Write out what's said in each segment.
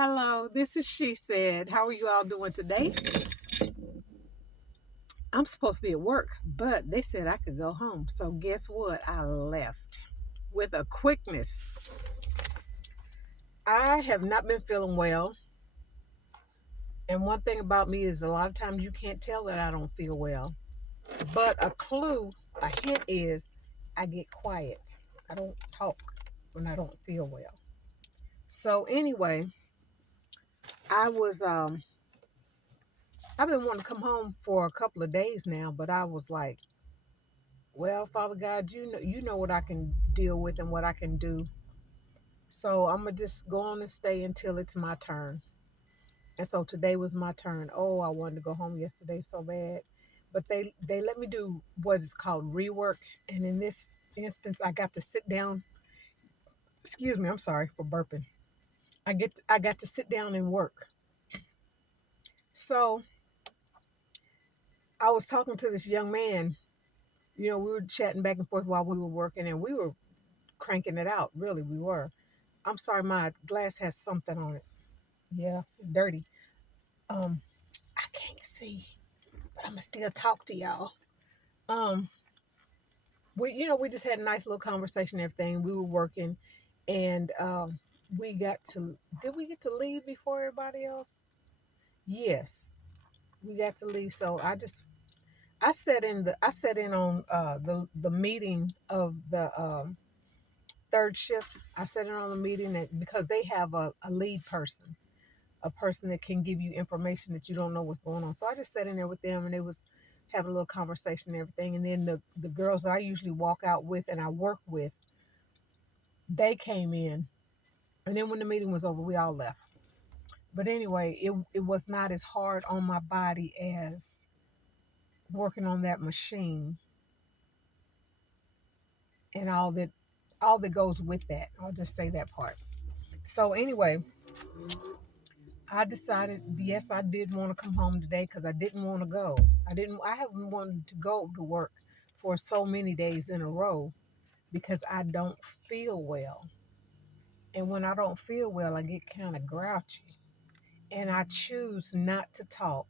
Hello, this is She Said. How are you all doing today? I'm supposed to be at work, but they said I could go home. So guess what? I left with a quickness. I have not been feeling well. And one thing about me is a lot of times you can't tell that I don't feel well. But a hint is I get quiet. I don't talk when I don't feel well. So anyway, I was I've been wanting to come home for a couple of days now, but I was like, well, Father God, you know what I can deal with and what I can do. So I'm gonna just go on and stay until it's my turn. And so today was my turn. Oh, I wanted to go home yesterday so bad. But they let me do what is called rework. And in this instance, I got to sit down. Excuse me, I'm sorry for burping. I got to sit down and work. So I was talking to this young man. We were chatting back and forth while we were working, and we were cranking it out. Really, we were. I'm sorry, my glass has something on it. Yeah, dirty. Um, I can't see, but I'm gonna still talk to y'all. Um, we just had a nice little conversation and everything. We were working, and we got to. Did we get to leave before everybody else? Yes, we got to leave. So I sat in on the meeting of the third shift. I sat in on the meeting because they have a lead person, a person that can give you information that you don't know what's going on. So I just sat in there with them, and they was having a little conversation and everything. And then the girls that I usually walk out with and I work with, they came in. And then when the meeting was over, we all left. But anyway, it was not as hard on my body as working on that machine and all that goes with that. I'll just say that part. So anyway, I decided, yes, I did want to come home today because I didn't want to go. I haven't wanted to go to work for so many days in a row because I don't feel well. And when I don't feel well, I get kind of grouchy. And I choose not to talk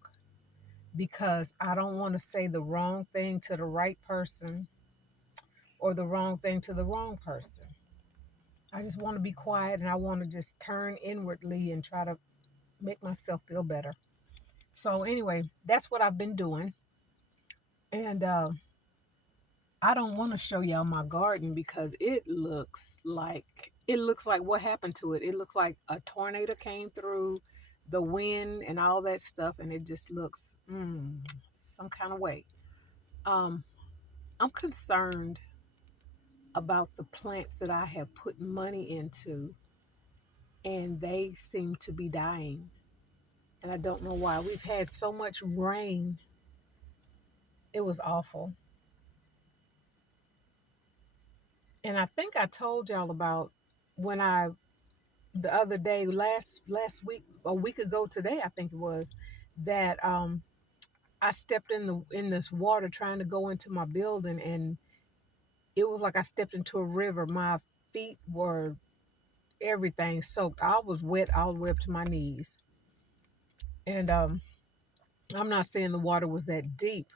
because I don't want to say the wrong thing to the right person or the wrong thing to the wrong person. I just want to be quiet and I want to just turn inwardly and try to make myself feel better. So anyway, that's what I've been doing. And I don't want to show y'all my garden because it looks like what happened to it. It looks like a tornado came through, the wind and all that stuff, and it just looks some kind of way. Um, I'm concerned about the plants that I have put money into, and they seem to be dying. And I don't know why. We've had so much rain. It was awful. And I think I told y'all about when I the other day, last week, a week ago today, I think it was, that I stepped in this water trying to go into my building, and it was like I stepped into a river. My feet were everything soaked. I was wet all the way up to my knees. And I'm not saying the water was that deep,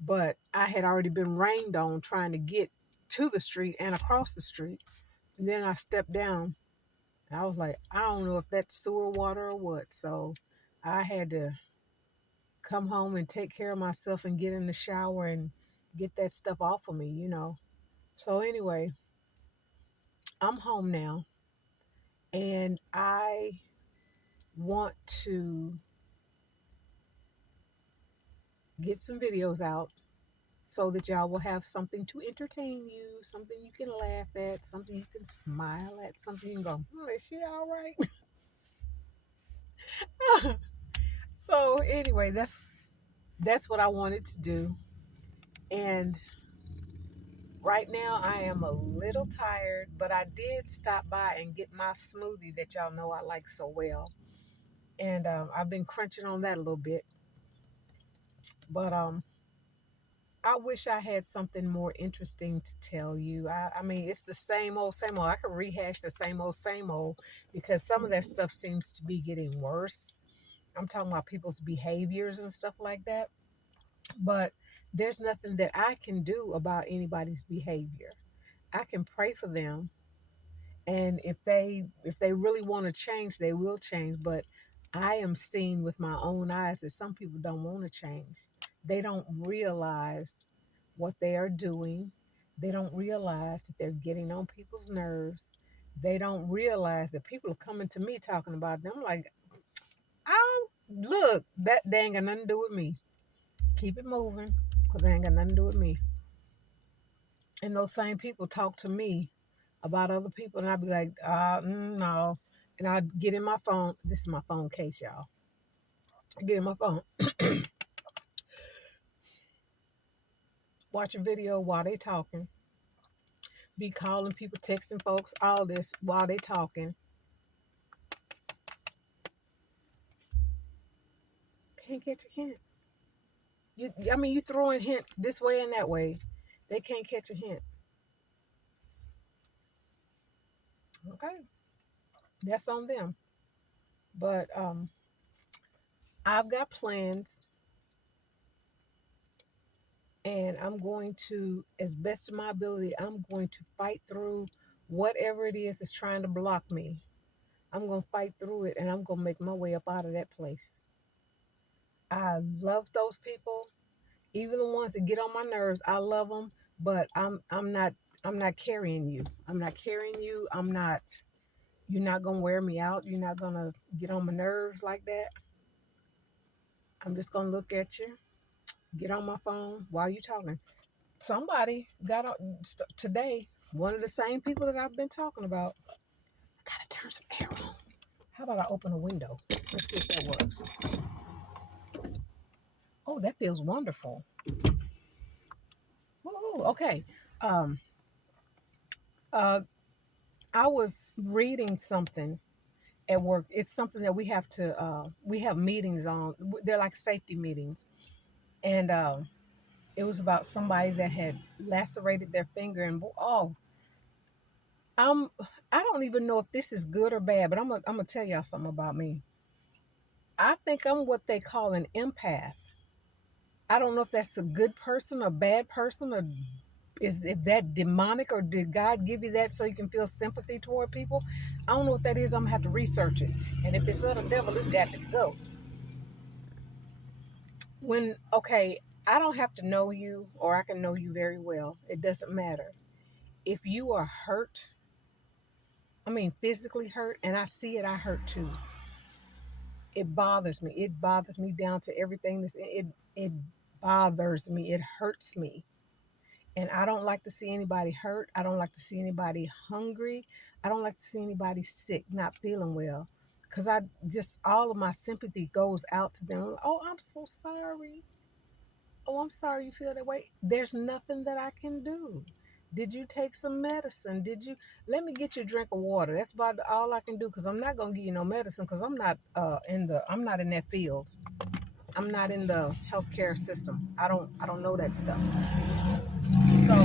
but I had already been rained on trying to get to the street and across the street. And then I stepped down. I was like, I don't know if that's sewer water or what. So I had to come home and take care of myself and get in the shower and get that stuff off of me. So anyway, I'm home now and I want to get some videos out so that y'all will have something to entertain you, something you can laugh at, something you can smile at, something you can go, is she all right? So anyway, that's what I wanted to do. And right now I am a little tired, but I did stop by and get my smoothie that y'all know I like so well. And I've been crunching on that a little bit. But I wish I had something more interesting to tell you. I mean, it's the same old. I could rehash the same old because some of that stuff seems to be getting worse. I'm talking about people's behaviors and stuff like that. But there's nothing that I can do about anybody's behavior. I can pray for them, and if they really want to change, they will change. But I am seeing with my own eyes that some people don't want to change. They don't realize what they are doing. They don't realize that they're getting on people's nerves. They don't realize that people are coming to me talking about them. Like, I don't look, that they ain't got nothing to do with me. Keep it moving, because they ain't got nothing to do with me. And those same people talk to me about other people, and I'd be like, no. And I'd get in my phone. This is my phone case, y'all. I get in my phone, watch a video while they talking, be calling people, texting folks, all this while they talking. Can't catch a hint. I mean, you throwing hints this way and that way. They can't catch a hint. Okay, that's on them. But I've got plans, and I'm going to, as best of my ability, I'm going to fight through whatever it is that's trying to block me. I'm going to fight through it, and I'm going to make my way up out of that place. I love those people, even the ones that get on my nerves. I love them, but I'm not carrying you. I'm not carrying you. I'm not. You're not gonna wear me out. You're not gonna get on my nerves like that. I'm just gonna look at you, get on my phone while you talking. Somebody got on today. One of the same people that I've been talking about. Gotta turn some air on. How about I open a window? Let's see if that works. Oh, that feels wonderful. Ooh, okay. Um, uh, I was reading something at work. It's something that we have meetings on. They're like safety meetings. And it was about somebody that had lacerated their finger. And oh, I'm, I don't even know if this is good or bad, but I'm gonna tell y'all something about me. I think I'm what they call an empath. I don't know if that's a good person or bad person, or is if that demonic, or did God give you that so you can feel sympathy toward people? I don't know what that is. I'm gonna have to research it. And if it's of the devil, it's got to go. Okay, I don't have to know you, or I can know you very well. It doesn't matter. If you are hurt, I mean physically hurt, and I see it, I hurt too. It bothers me. It bothers me down to everything. It bothers me. It hurts me. And I don't like to see anybody hurt. I don't like to see anybody hungry. I don't like to see anybody sick, not feeling well. Because I just, all of my sympathy goes out to them. Oh, I'm so sorry. Oh, I'm sorry you feel that way. There's nothing that I can do. Did you take some medicine? Let me get you a drink of water. That's about all I can do, because I'm not going to give you no medicine, because I'm not in that field. I'm not in the healthcare system. I don't know that stuff. So,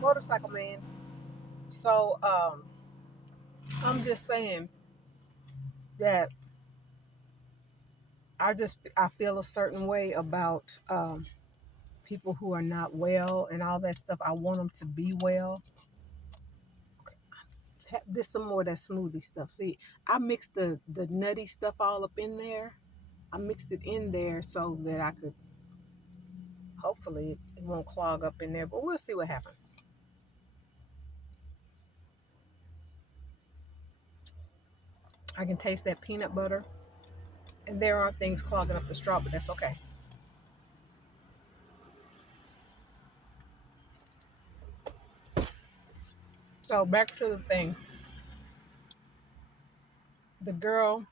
motorcycle man. So, I'm just saying that I feel a certain way about people who are not well and all that stuff. I want them to be well. This some more of that smoothie stuff. See, I mixed the nutty stuff all up in there. I mixed it in there so that I could, hopefully it won't clog up in there, but we'll see what happens. I can taste that peanut butter, and there are things clogging up the straw, but that's okay. So back to the thing. The girl,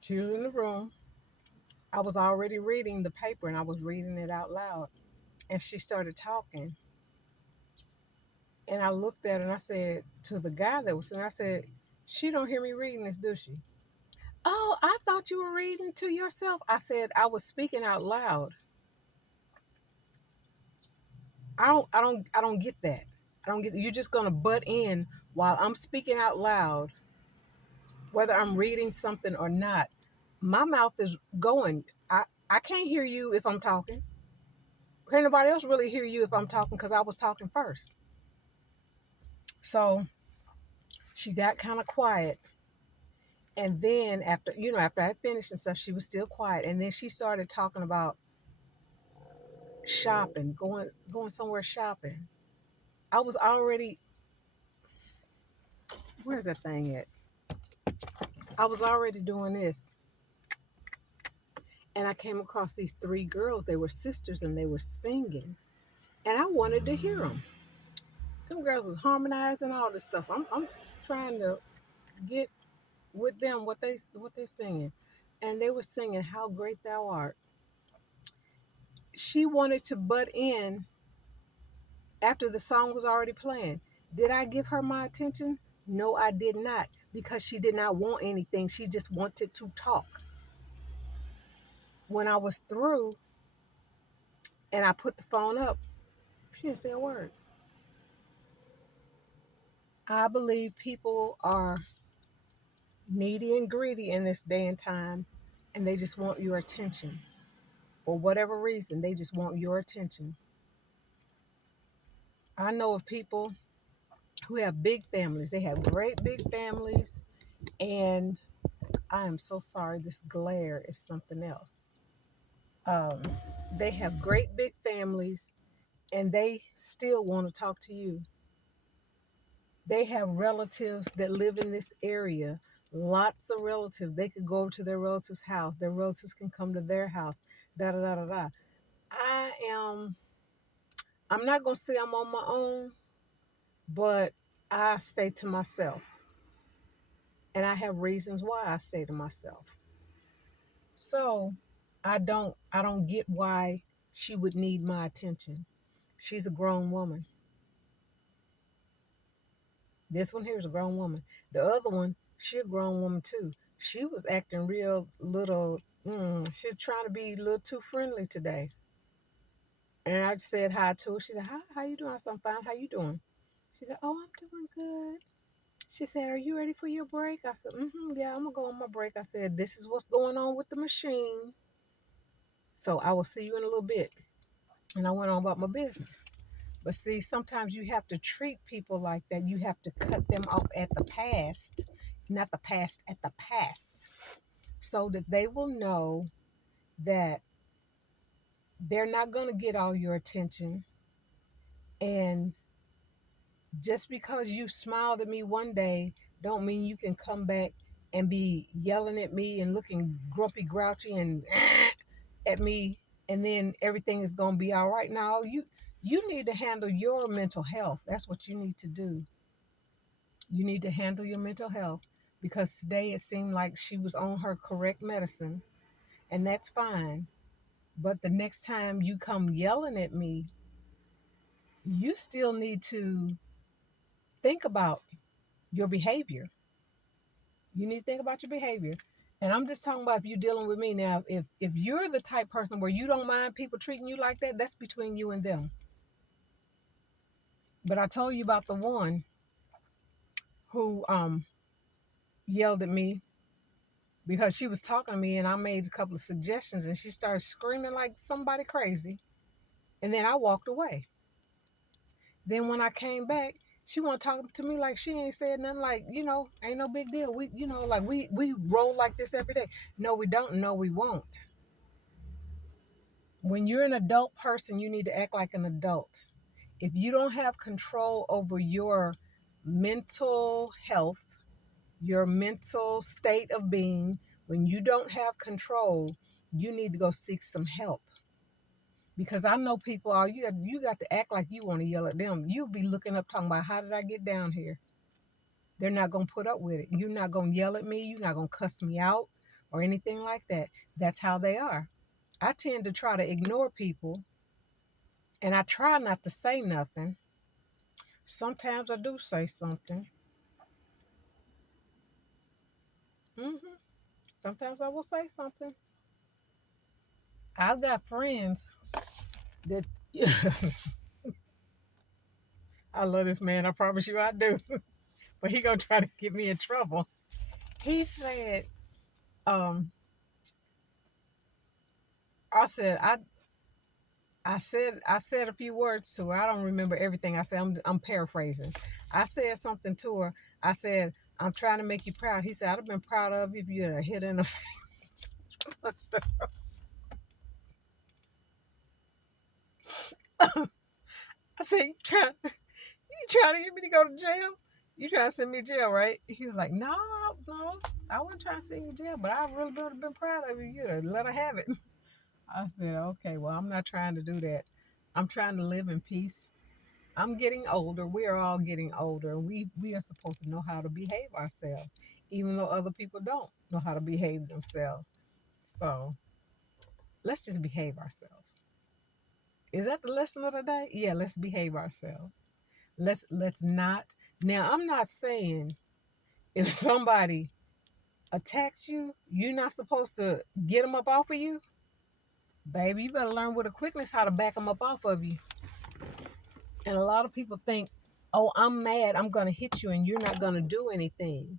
she was in the room. I was already reading the paper, and I was reading it out loud. And she started talking. And I looked at her and I said to the guy that was sitting, I said, she don't hear me reading this, do she? Oh, I thought you were reading to yourself. I said I was speaking out loud. I don't get that. I don't get, you're just gonna butt in while I'm speaking out loud, whether I'm reading something or not. My mouth is going. I can't hear you if I'm talking. Can nobody else really hear you if I'm talking because I was talking first? So she got kind of quiet. And then after I finished and stuff, she was still quiet. And then she started talking about shopping, going somewhere shopping. I was already, where's that thing at? I was already doing this. And I came across these three girls. They were sisters and they were singing. And I wanted to hear them. Them girls was harmonizing all this stuff. I'm trying to get with them what they singing. And they were singing How Great Thou Art. She wanted to butt in after the song was already playing. Did I give her my attention? No, I did not, because she did not want anything. She just wanted to talk. When I was through and I put the phone up, she didn't say a word. I believe people are needy and greedy in this day and time, and they just want your attention. For whatever reason, they just want your attention. I know of people who have big families. They have great big families, and I am so sorry, this glare is something else. Um, they have great big families, and they still want to talk to you. They have relatives that live in this area, lots of relatives. They could go over to their relative's house. Their relatives can come to their house. Da da da da da. I am. I'm not gonna say I'm on my own, but I stay to myself, and I have reasons why I stay to myself. So I don't get why she would need my attention. She's a grown woman. This one here is a grown woman. The other one, she a grown woman too. She was acting real little. She was trying to be a little too friendly today. And I said hi to her. She said, "Hi, how you doing?" I said, "I'm fine. How you doing?" She said, "Oh, I'm doing good." She said, "Are you ready for your break?" I said, "Yeah, I'm gonna go on my break." I said, "This is what's going on with the machine. So I will see you in a little bit." And I went on about my business. But see, sometimes you have to treat people like that. You have to cut them off at the past, not the past, at the pass, so that they will know that they're not going to get all your attention. And just because you smiled at me one day, don't mean you can come back and be yelling at me and looking grumpy, grouchy, and at me, and then everything is going to be all right. Now, you need to handle your mental health. That's what you need to do. You need to handle your mental health, because today it seemed like she was on her correct medicine, and that's fine. But the next time you come yelling at me, you still need to think about your behavior. You need to think about your behavior. And I'm just talking about if you're dealing with me now. If you're the type person where you don't mind people treating you like that, that's between you and them. But I told you about the one who yelled at me because she was talking to me, and I made a couple of suggestions, and she started screaming like somebody crazy. And then I walked away. Then when I came back, she want to talk to me like she ain't said nothing, like, ain't no big deal. Like we roll like this every day. No, we don't. No, we won't. When you're an adult person, you need to act like an adult. If you don't have control over your mental health, your mental state of being, when you don't have control, you need to go seek some help. Because I know people, you got to act like you want to yell at them. You'll be looking up talking about, how did I get down here? They're not going to put up with it. You're not going to yell at me. You're not going to cuss me out or anything like that. That's how they are. I tend to try to ignore people, and I try not to say nothing. Sometimes I do say something. hmm Sometimes I will say something. I've got friends that I love this man. I promise you I do. But he gonna try to get me in trouble. He said, um, I said, I said a few words to her. I don't remember everything I said. I'm paraphrasing. I said something to her. I said, I'm trying to make you proud. He said, I'd have been proud of you if you had a hit in the face. I said, you trying to get me to go to jail? You trying to send me to jail, right? He was like, no, no, I wasn't trying to send you to jail, but I really would have been proud of you. You'd have let her have it. I said, okay, well, I'm not trying to do that. I'm trying to live in peace. I'm getting older. We are all getting older. We are supposed to know how to behave ourselves, even though other people don't know how to behave themselves. So let's just behave ourselves. Is that the lesson of the day? Yeah, let's behave ourselves. Let's not. Now, I'm not saying if somebody attacks you, you're not supposed to get them up off of you. Baby, you better learn with a quickness how to back them up off of you. And a lot of people think, oh, I'm mad, I'm going to hit you and you're not going to do anything.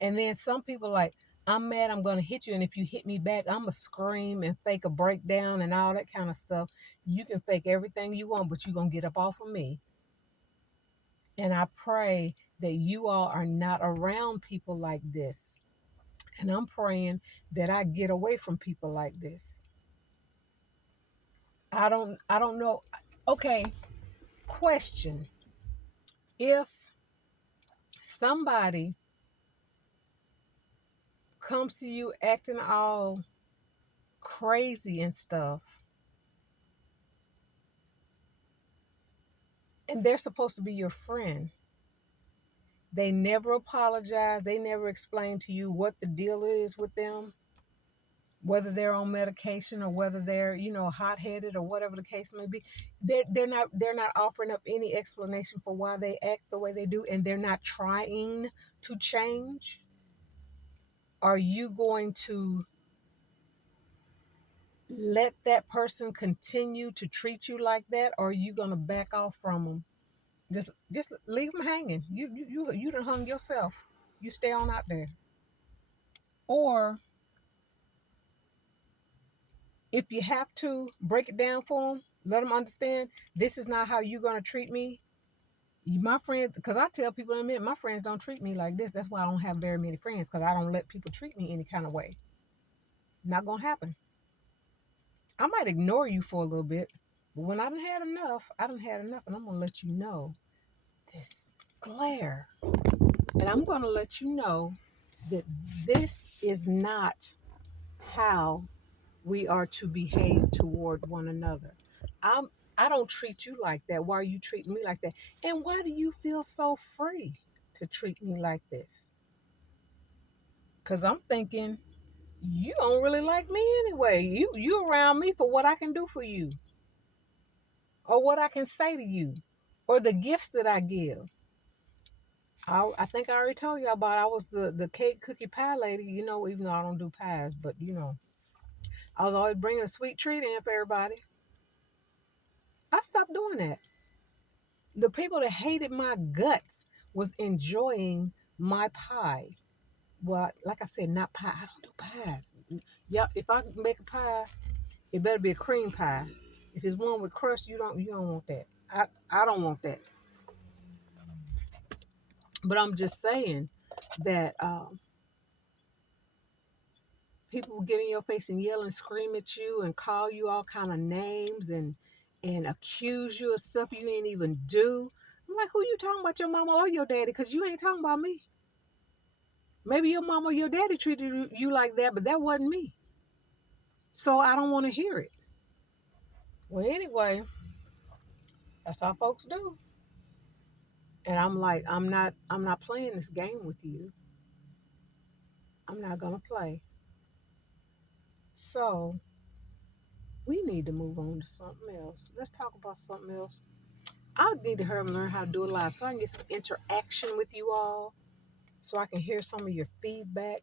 And then some people like, I'm mad, I'm going to hit you. And if you hit me back, I'm going to scream and fake a breakdown and all that kind of stuff. You can fake everything you want, but you're going to get up off of me. And I pray that you all are not around people like this. And I'm praying that I get away from people like this. I don't know. Okay, question. If somebody comes to you acting all crazy and stuff, and they're supposed to be your friend, they never apologize, they never explain to you what the deal is with them, whether they're on medication or whether they're, hot-headed or whatever the case may be. They're not offering up any explanation for why they act the way they do, and they're not trying to change. Are you going to let that person continue to treat you like that, or are you going to back off from them? Just leave them hanging. You done hung yourself. You stay on out there. Or if you have to break it down for them, let them understand this is not how you're going to treat me. My friends, because I tell people in a minute, my friends don't treat me like this. That's why I don't have very many friends, because I don't let people treat me any kind of way. Not going to happen. I might ignore you for a little bit, but when I done had enough, I done had enough, and I'm going to let you know this glare. And I'm going to let you know that this is not how we are to behave toward one another. I'm I don't treat you like that. Why are you treating me like that? And why do you feel so free to treat me like this? Because I'm thinking, you don't really like me anyway. You around me for what I can do for you, or what I can say to you, or the gifts that I give. I think I already told you about I was the cake cookie pie lady, even though I don't do pies, but I was always bringing a sweet treat in for everybody. I stopped doing that. The people that hated my guts was enjoying my pie. Well, like I said, not pie. I don't do pies. Yeah, if I make a pie, it better be a cream pie. If it's one with crust, you don't want that. I don't want that. But I'm just saying that people will get in your face and yell and scream at you and call you all kind of names and accuse you of stuff you ain't even do. I'm like, who you talking about, your mama or your daddy? Because you ain't talking about me. Maybe your mama or your daddy treated you like that, but that wasn't me. So I don't want to hear it. Well, anyway, that's how folks do. And I'm like, I'm not playing this game with you. I'm not gonna play. So we need to move on to something else. Let's talk about something else. I need to hurry and learn how to do it live so I can get some interaction with you all, so I can hear some of your feedback.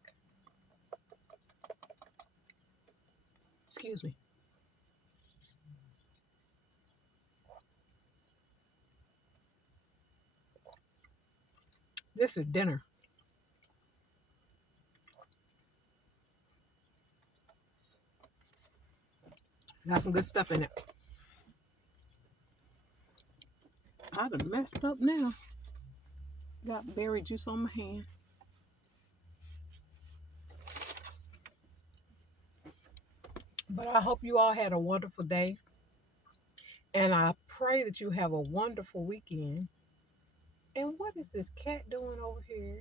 Excuse me. This is dinner. Got some good stuff in it. I done messed up now. Got berry juice on my hand. But I hope you all had a wonderful day. And I pray that you have a wonderful weekend. And what is this cat doing over here?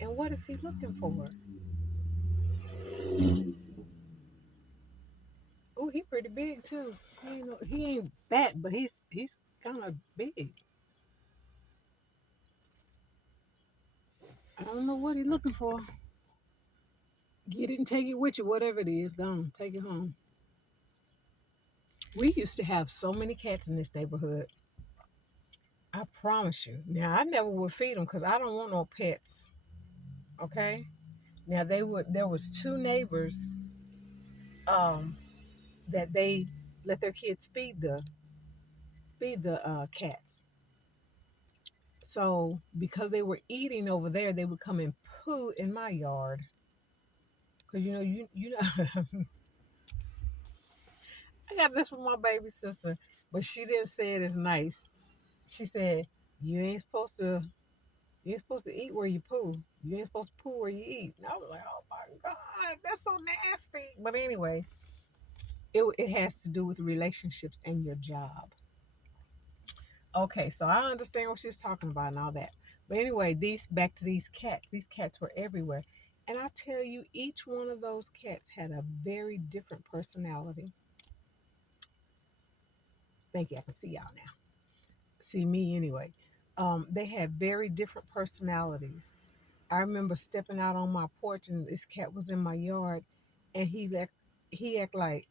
And what is he looking for? Oh, he pretty big too. He ain't fat, but he's kind of big. I don't know what he's looking for. Get it and take it with you, whatever it is. Gone, take it home. We used to have so many cats in this neighborhood. I promise you. Now I never would feed them because I don't want no pets. Okay. Now they would. There was two neighbors um, that they let their kids feed the cats. So because they were eating over there, they would come and poo in my yard. Cause you know I got this from my baby sister, but she didn't say it as nice. She said you ain't supposed to you ain't supposed to eat where you poo. You ain't supposed to poo where you eat. And I was like, oh my god, that's so nasty. But anyway, it has to do with relationships and your job. Okay, so I understand what she's talking about and all that. But anyway, these back to these cats. These cats were everywhere. And I tell you, each one of those cats had a very different personality. Thank you. I can see y'all now. See me anyway. They had very different personalities. I remember stepping out on my porch and this cat was in my yard, and he act like,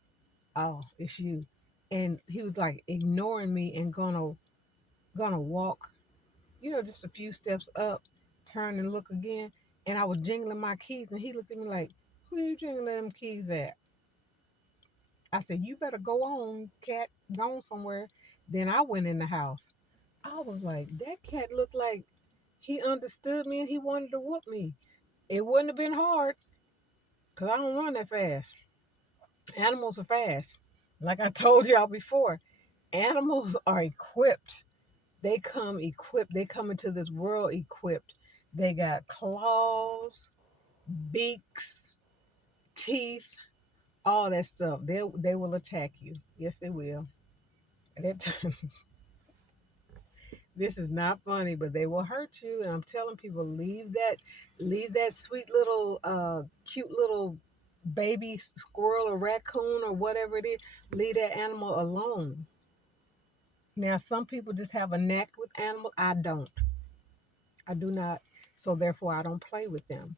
oh, it's you, and he was like ignoring me and gonna walk, just a few steps up, turn and look again. And I was jingling my keys, and he looked at me like, "Who you jingling them keys at?" I said, "You better go on, cat, go on somewhere." Then I went in the house. I was like, that cat looked like he understood me and he wanted to whoop me. It wouldn't have been hard because I don't run that fast. Animals are fast. Like I told y'all before, animals are equipped. They come equipped. They come into this world equipped. They got claws, beaks, teeth, all that stuff. They will attack you. Yes, they will. That, this is not funny, but they will hurt you. And I'm telling people, leave that sweet little, cute little baby squirrel or raccoon or whatever it is. Leave that animal alone. Now, some people just have a knack with animals. I don't. I do not. So therefore, I don't play with them.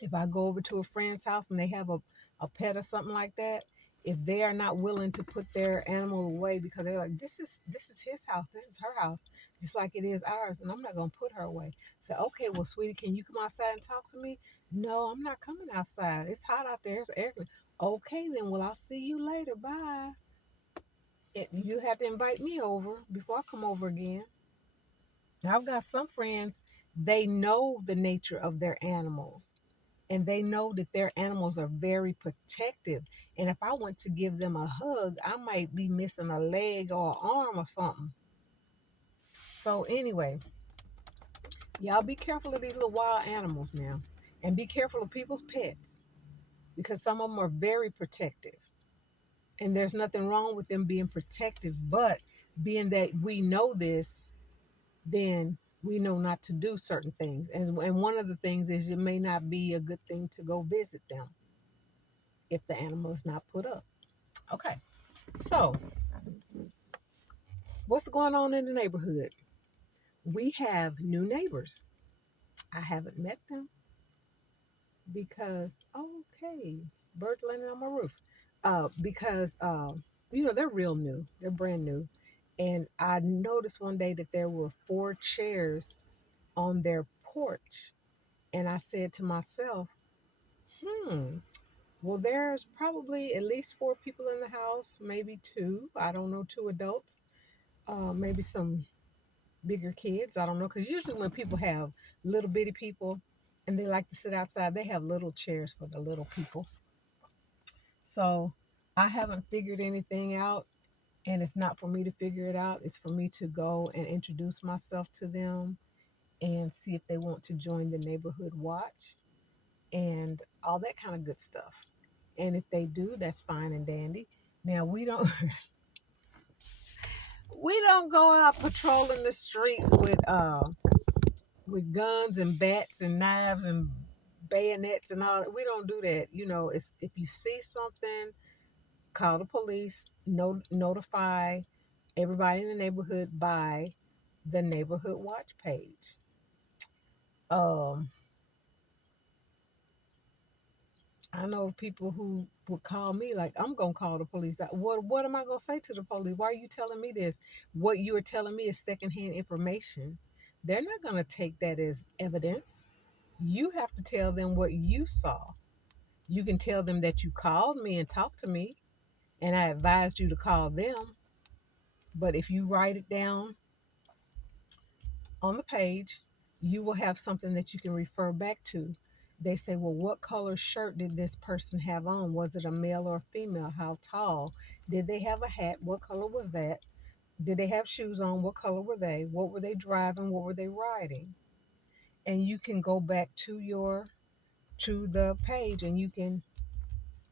If I go over to a friend's house and they have a pet or something like that, if they are not willing to put their animal away because they're like, this is his house, this is her house, just like it is ours, and I'm not gonna put her away. Say, okay, well, sweetie, can you come outside and talk to me? No, I'm not coming outside. It's hot out there. It's air. Okay, then. Well, I'll see you later. Bye. You have to invite me over before I come over again. Now, I've got some friends. They know the nature of their animals and they know that their animals are very protective. And if I went to give them a hug, I might be missing a leg or an arm or something. So anyway, y'all be careful of these little wild animals now, and be careful of people's pets because some of them are very protective. And there's nothing wrong with them being protective, but being that we know this, then we know not to do certain things. And one of the things is it may not be a good thing to go visit them if the animal is not put up. Okay, so what's going on in the neighborhood? We have new neighbors. I haven't met them because, okay, birds landing on my roof. Because they're real new, they're brand new. And I noticed one day that there were four chairs on their porch. And I said to myself, hmm, Well, there's probably at least four people in the house, maybe two. I don't know, two adults, maybe some bigger kids. I don't know, because usually when people have little bitty people and they like to sit outside, they have little chairs for the little people. So I haven't figured anything out, and it's not for me to figure it out. It's for me to go and introduce myself to them and see if they want to join the neighborhood watch and all that kind of good stuff. And if they do, that's fine and dandy. Now we don't we don't go out patrolling the streets with guns and bats and knives and bayonets and all that. We don't do that. You know, it's if you see something, call the police, notify everybody in the neighborhood by the neighborhood watch page. Um, I know people who would call me like, I'm gonna call the police. What am I gonna say to the police? Why are you telling me this? What you are telling me is secondhand information. They're not gonna take that as evidence. You have to tell them what you saw. You can tell them that you called me and talked to me, and I advised you to call them. But if you write it down on the page, you will have something that you can refer back to. They say, well, what color shirt did this person have on? Was it a male or a female? How tall? Did they have a hat? What color was that? Did they have shoes on? What color were they? What were they driving? What were they riding? And you can go back to the page and you can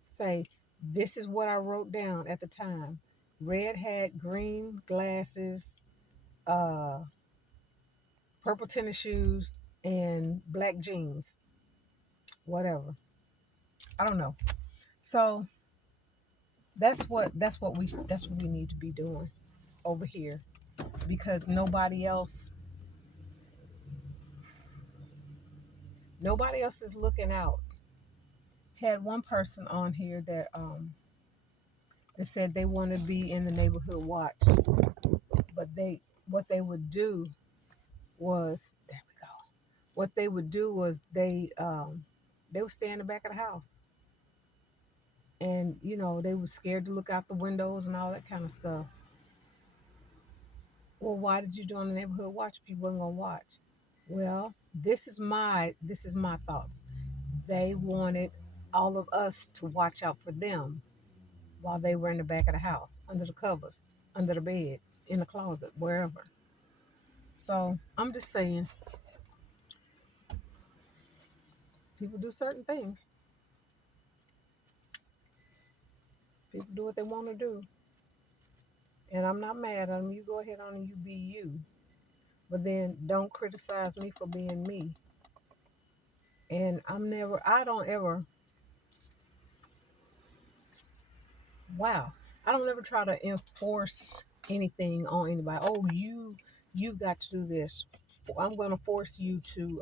say, this is what I wrote down at the time. Red hat, green glasses, uh, purple tennis shoes, and black jeans, whatever. I don't know. So that's what we need to be doing over here because nobody else is looking out. Had one person on here that said they want to be in the neighborhood watch, but they what they would do was there we go. What they would do was they would stay in the back of the house, and they were scared to look out the windows and all that kind of stuff. Well, why did you join the neighborhood watch if you wasn't gonna watch? Well, this is my thoughts. They wanted all of us to watch out for them while they were in the back of the house, under the covers, under the bed, in the closet, wherever. So I'm just saying, people do certain things. People do what they want to do, and I'm not mad at them. You go ahead on and you be you, but then don't criticize me for being me. And I don't ever, wow, I don't ever try to enforce anything on anybody. Oh, you've got to do this. I'm going to force you to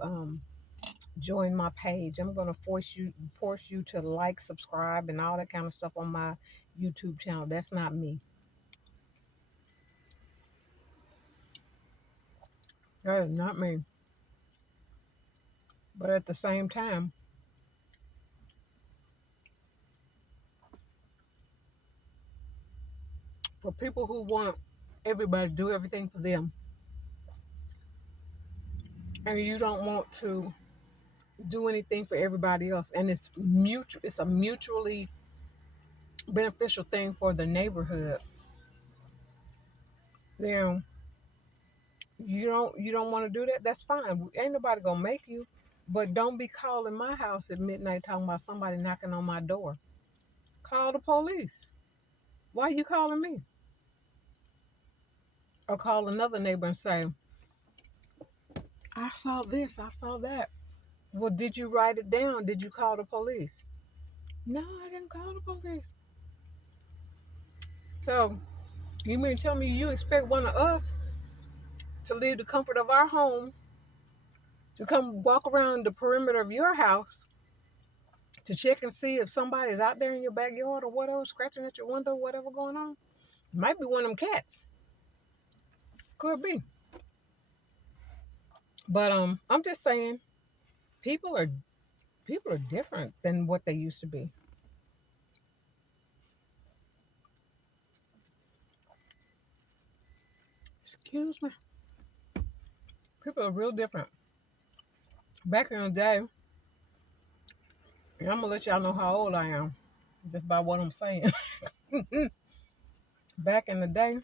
join my page. I'm going to force you to like, subscribe, and all that kind of stuff on my YouTube channel. That's not me. That is not me. But at the same time, for people who want everybody to do everything for them, and you don't want to do anything for everybody else, and it's a mutually beneficial thing for the neighborhood, then you don't want to do that. That's fine. Ain't nobody gonna make you, but don't be calling my house at midnight talking about somebody knocking on my door. Call the police. Why are you calling me? Or call another neighbor and say, I saw this, I saw that. Well, did you write it down? Did you call the police? No, I didn't call the police. So you mean tell me you expect one of us to leave the comfort of our home to come walk around the perimeter of your house to check and see if somebody's out there in your backyard or whatever, scratching at your window, whatever going on? Might be one of them cats. Could be. But I'm just saying, people are people are different than what they used to be. Excuse me. People are real different. Back in the day, and I'm gonna let y'all know how old I am, just by what I'm saying. Back in the day,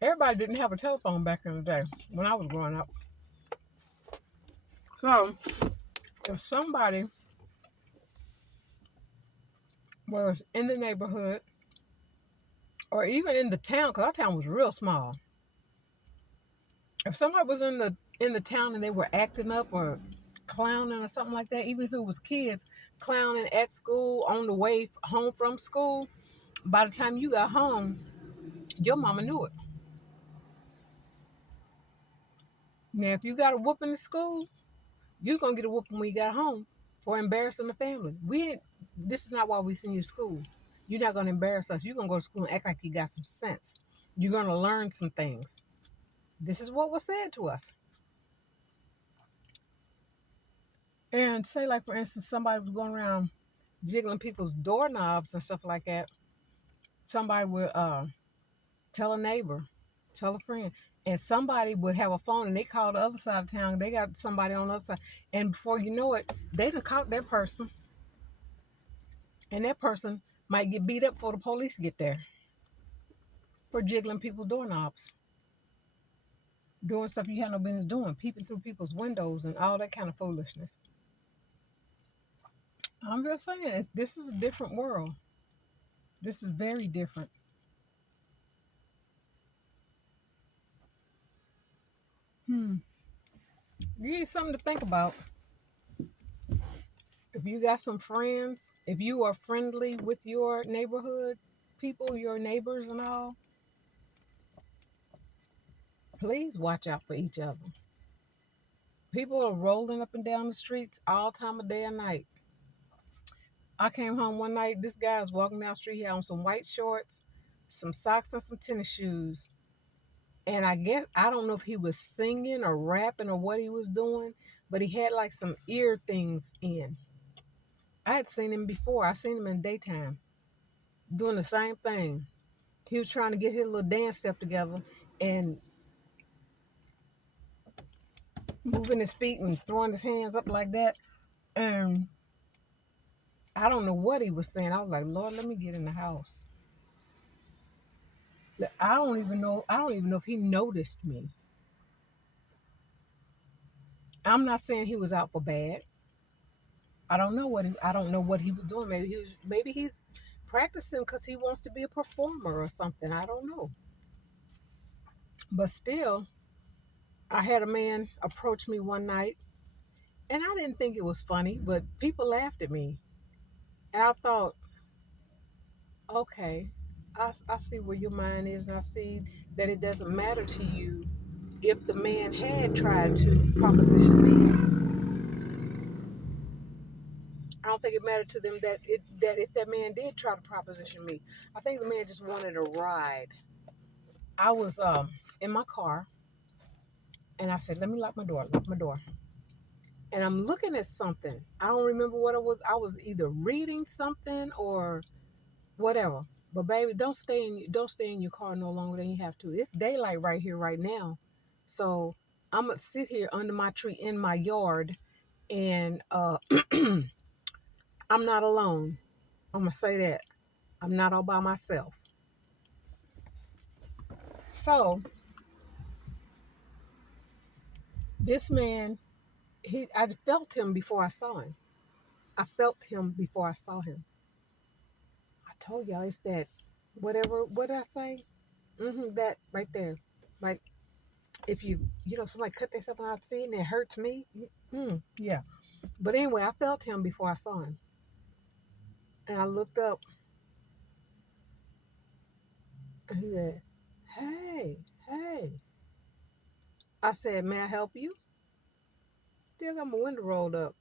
everybody didn't have a telephone back in the day when I was growing up. So if somebody was in the neighborhood or even in the town, because our town was real small, if somebody was in the town and they were acting up or clowning or something like that, even if it was kids clowning at school on the way home from school, by the time you got home, your mama knew it. Now, if you got a whooping in school, you're gonna get a whooping when you got home for embarrassing the family. This is not why we send you to school. You're not gonna embarrass us. You're gonna go to school and act like you got some sense. You're gonna learn some things. This is what was said to us. And say, like, for instance, somebody was going around jiggling people's doorknobs and stuff like that. Somebody would tell a neighbor, tell a friend, and somebody would have a phone and they call the other side of town. They got somebody on the other side, and before you know it, they done caught that person, and that person might get beat up before the police get there for jiggling people's doorknobs, doing stuff you had no business doing, peeping through people's windows and all that kind of foolishness. I'm just saying, this is a different world. This is very different. You need something to think about. If you got some friends, if you are friendly with your neighborhood people, your neighbors and all, please watch out for each other. People are rolling up and down the streets all time of day and night. I came home one night, this guy was walking down the street, he had on some white shorts, some socks and some tennis shoes. And I guess, I don't know if he was singing or rapping or what he was doing, but he had like some ear things in. I had seen him before. I seen him in the daytime doing the same thing. He was trying to get his little dance step together and moving his feet and throwing his hands up like that. And I don't know what he was saying. I was like, Lord, let me get in the house. I don't even know. I don't even know if he noticed me. I'm not saying he was out for bad. I don't know what he was doing. Maybe he's practicing because he wants to be a performer or something. I don't know. But still, I had a man approach me one night, and I didn't think it was funny, but people laughed at me. And I thought, okay, I see where your mind is, and I see that it doesn't matter to you if the man had tried to proposition me. I don't think it mattered to them that if that man did try to proposition me. I think the man just wanted a ride. I was in my car, and I said, "Let me lock my door." Lock my door. And I'm looking at something. I don't remember what it was. I was either reading something or whatever. But baby, don't stay in your car no longer than you have to. It's daylight right here, right now. So I'm gonna sit here under my tree in my yard, and I'm not alone. I'm gonna say that I'm not all by myself. So this man, I felt him before I saw him. I felt him before I saw him. I told y'all it's that whatever. What did I say? That right there. Like if somebody cut themselves and I see it and it hurts me. Yeah. But anyway, I felt him before I saw him. And I looked up and he said, "Hey, hey." I said, "May I help you?" Still got my window rolled up.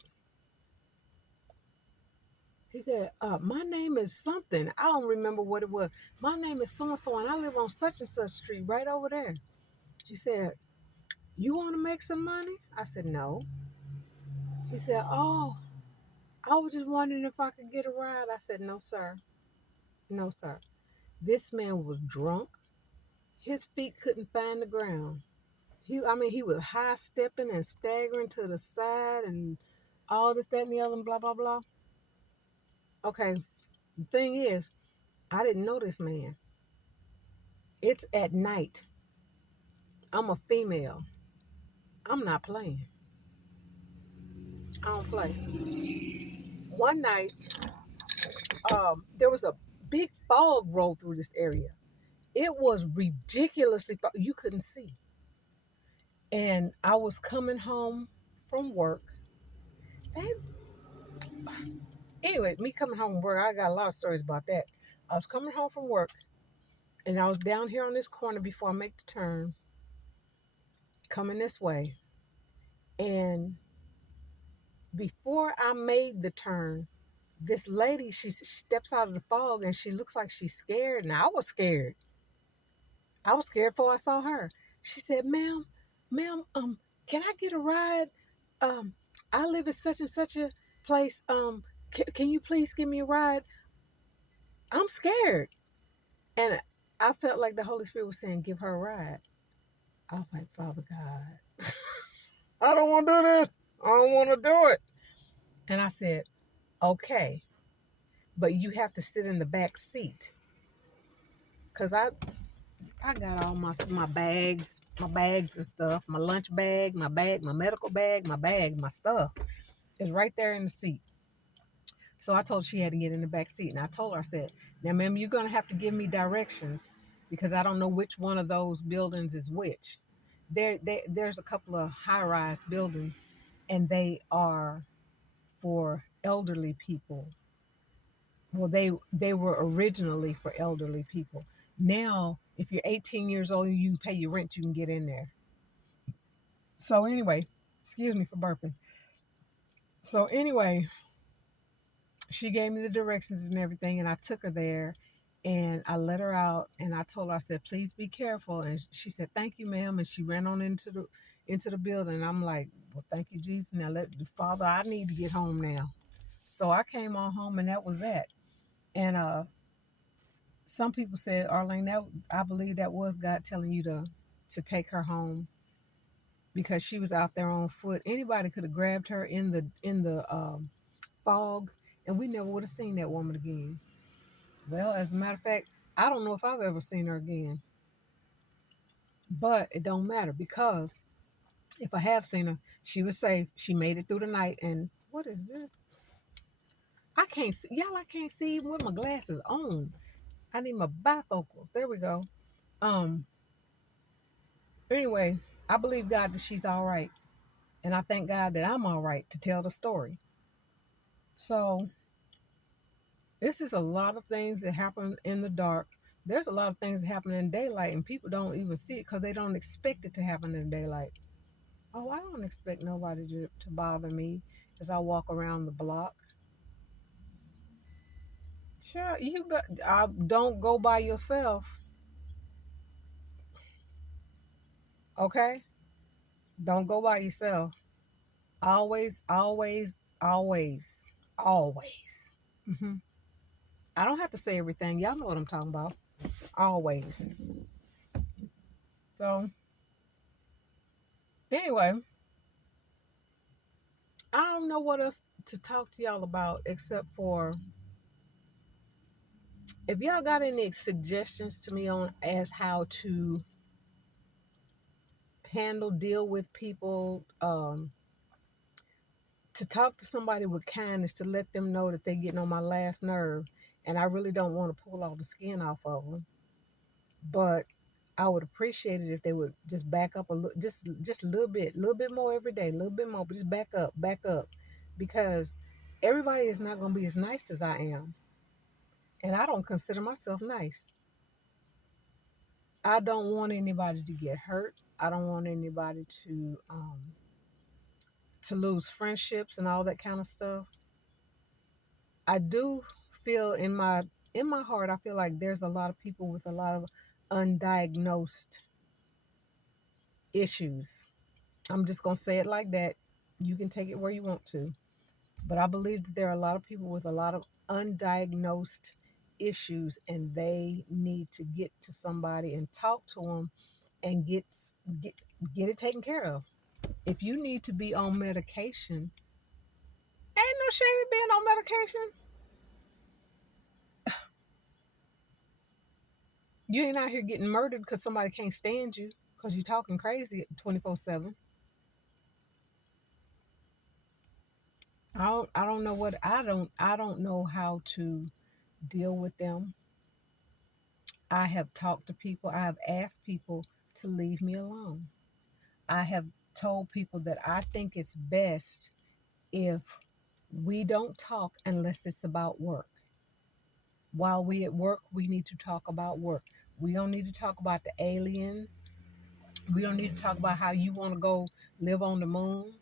He said, "My name is something. I don't remember what it was. My name is so and so, and I live on such and such street right over there." He said, "You want to make some money?" I said, "No." He said, "Oh, I was just wondering if I could get a ride." I said, "No, sir. No, sir. This man was drunk. His feet couldn't find the ground. He was high stepping and staggering to the side and all this, that, and the other, and blah, blah, blah. Okay, the thing is, I didn't know this man. It's at night. I'm a female. I'm not playing. I don't play. One night, there was a big fog rolled through this area. It was ridiculously fog. You couldn't see. And I was coming home from work. And anyway, me coming home from work, I got a lot of stories about that. I was coming home from work, and I was down here on this corner before I make the turn, coming this way. And before I made the turn, this lady, she steps out of the fog and she looks like she's scared. And I was scared. I was scared before I saw her. She said, ma'am, can I get a ride? Um, I live in such and such a place. Can you please give me a ride? I'm scared. And I felt like the Holy Spirit was saying, give her a ride. I was like, Father God, I don't want to do this. I don't want to do it. And I said, okay, but you have to sit in the back seat. Cause I got all my bags and stuff, my lunch bag, my medical bag, my stuff is right there in the seat. So I told her she had to get in the back seat. And I told her, I said, now, ma'am, you're going to have to give me directions because I don't know which one of those buildings is which. There's a couple of high-rise buildings, and they are for elderly people. Well, they were originally for elderly people. Now, if you're 18 years old and you can pay your rent, you can get in there. So anyway, excuse me for burping. So anyway, she gave me the directions and everything, and I took her there, and I let her out, and I told her, I said, please be careful. And she said, thank you, ma'am. And she ran on into the building. And I'm like, well, thank you, Jesus. Now, Father, I need to get home now. So I came on home, and that was that. And some people said, Arlene, that I believe that was God telling you to take her home because she was out there on foot. Anybody could have grabbed her in the fog, and we never would have seen that woman again. Well, as a matter of fact, I don't know if I've ever seen her again. But it don't matter because if I have seen her, she was safe. She made it through the night. And what is this? I can't see. Y'all, I can't see even with my glasses on. I need my bifocals. There we go. Um. Anyway, I believe God that she's all right. And I thank God that I'm all right to tell the story. So this is a lot of things that happen in the dark. There's a lot of things that happen in daylight, and people don't even see it because they don't expect it to happen in daylight. Oh, I don't expect nobody to bother me as I walk around the block. Sure, don't go by yourself, okay? Don't go by yourself. Always, always, always, always. hmm I don't have to say everything. Y'all know what I'm talking about. Always. So, anyway, I don't know what else to talk to y'all about except for if y'all got any suggestions to me on as how to deal with people, to talk to somebody with kindness, to let them know that they're getting on my last nerve, and I really don't want to pull all the skin off of them, but I would appreciate it if they would just back up a little, just a little bit more every day, a little bit more, but just back up, because everybody is not going to be as nice as I am, and I don't consider myself nice. I don't want anybody to get hurt. I don't want anybody to lose friendships and all that kind of stuff. I do feel in my heart, I feel like there's a lot of people with a lot of undiagnosed issues. I'm just gonna say it like that. You can take it where you want to, but I believe that there are a lot of people with a lot of undiagnosed issues and they need to get to somebody and talk to them and get get it taken care of. If you need to be on medication, ain't no shame in being on medication. You ain't out here getting murdered because somebody can't stand you because you're talking crazy 24/7. I don't know what I don't know how to deal with them. I have talked to people. I have asked people to leave me alone. I have told people that I think it's best if we don't talk unless it's about work. While we at work, we need to talk about work. We don't need to talk about the aliens. We don't need to talk about how you want to go live on the moon.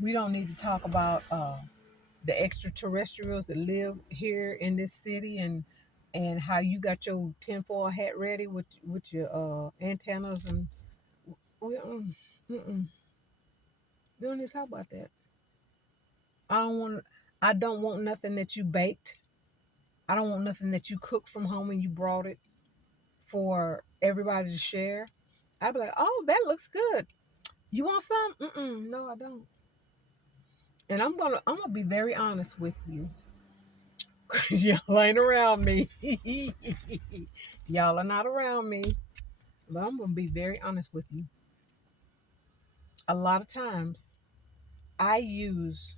We don't need to talk about the extraterrestrials that live here in this city and how you got your tinfoil hat ready with your antennas and we, mm-mm, we don't need to talk about that. I don't want I don't want nothing that you baked. I don't want nothing that you cooked from home and you brought it for everybody to share. I'd be like, oh, that looks good. You want some? No, I don't. And I'm gonna be very honest with you, cause y'all ain't around me. Y'all are not around me, but I'm gonna be very honest with you. A lot of times, I use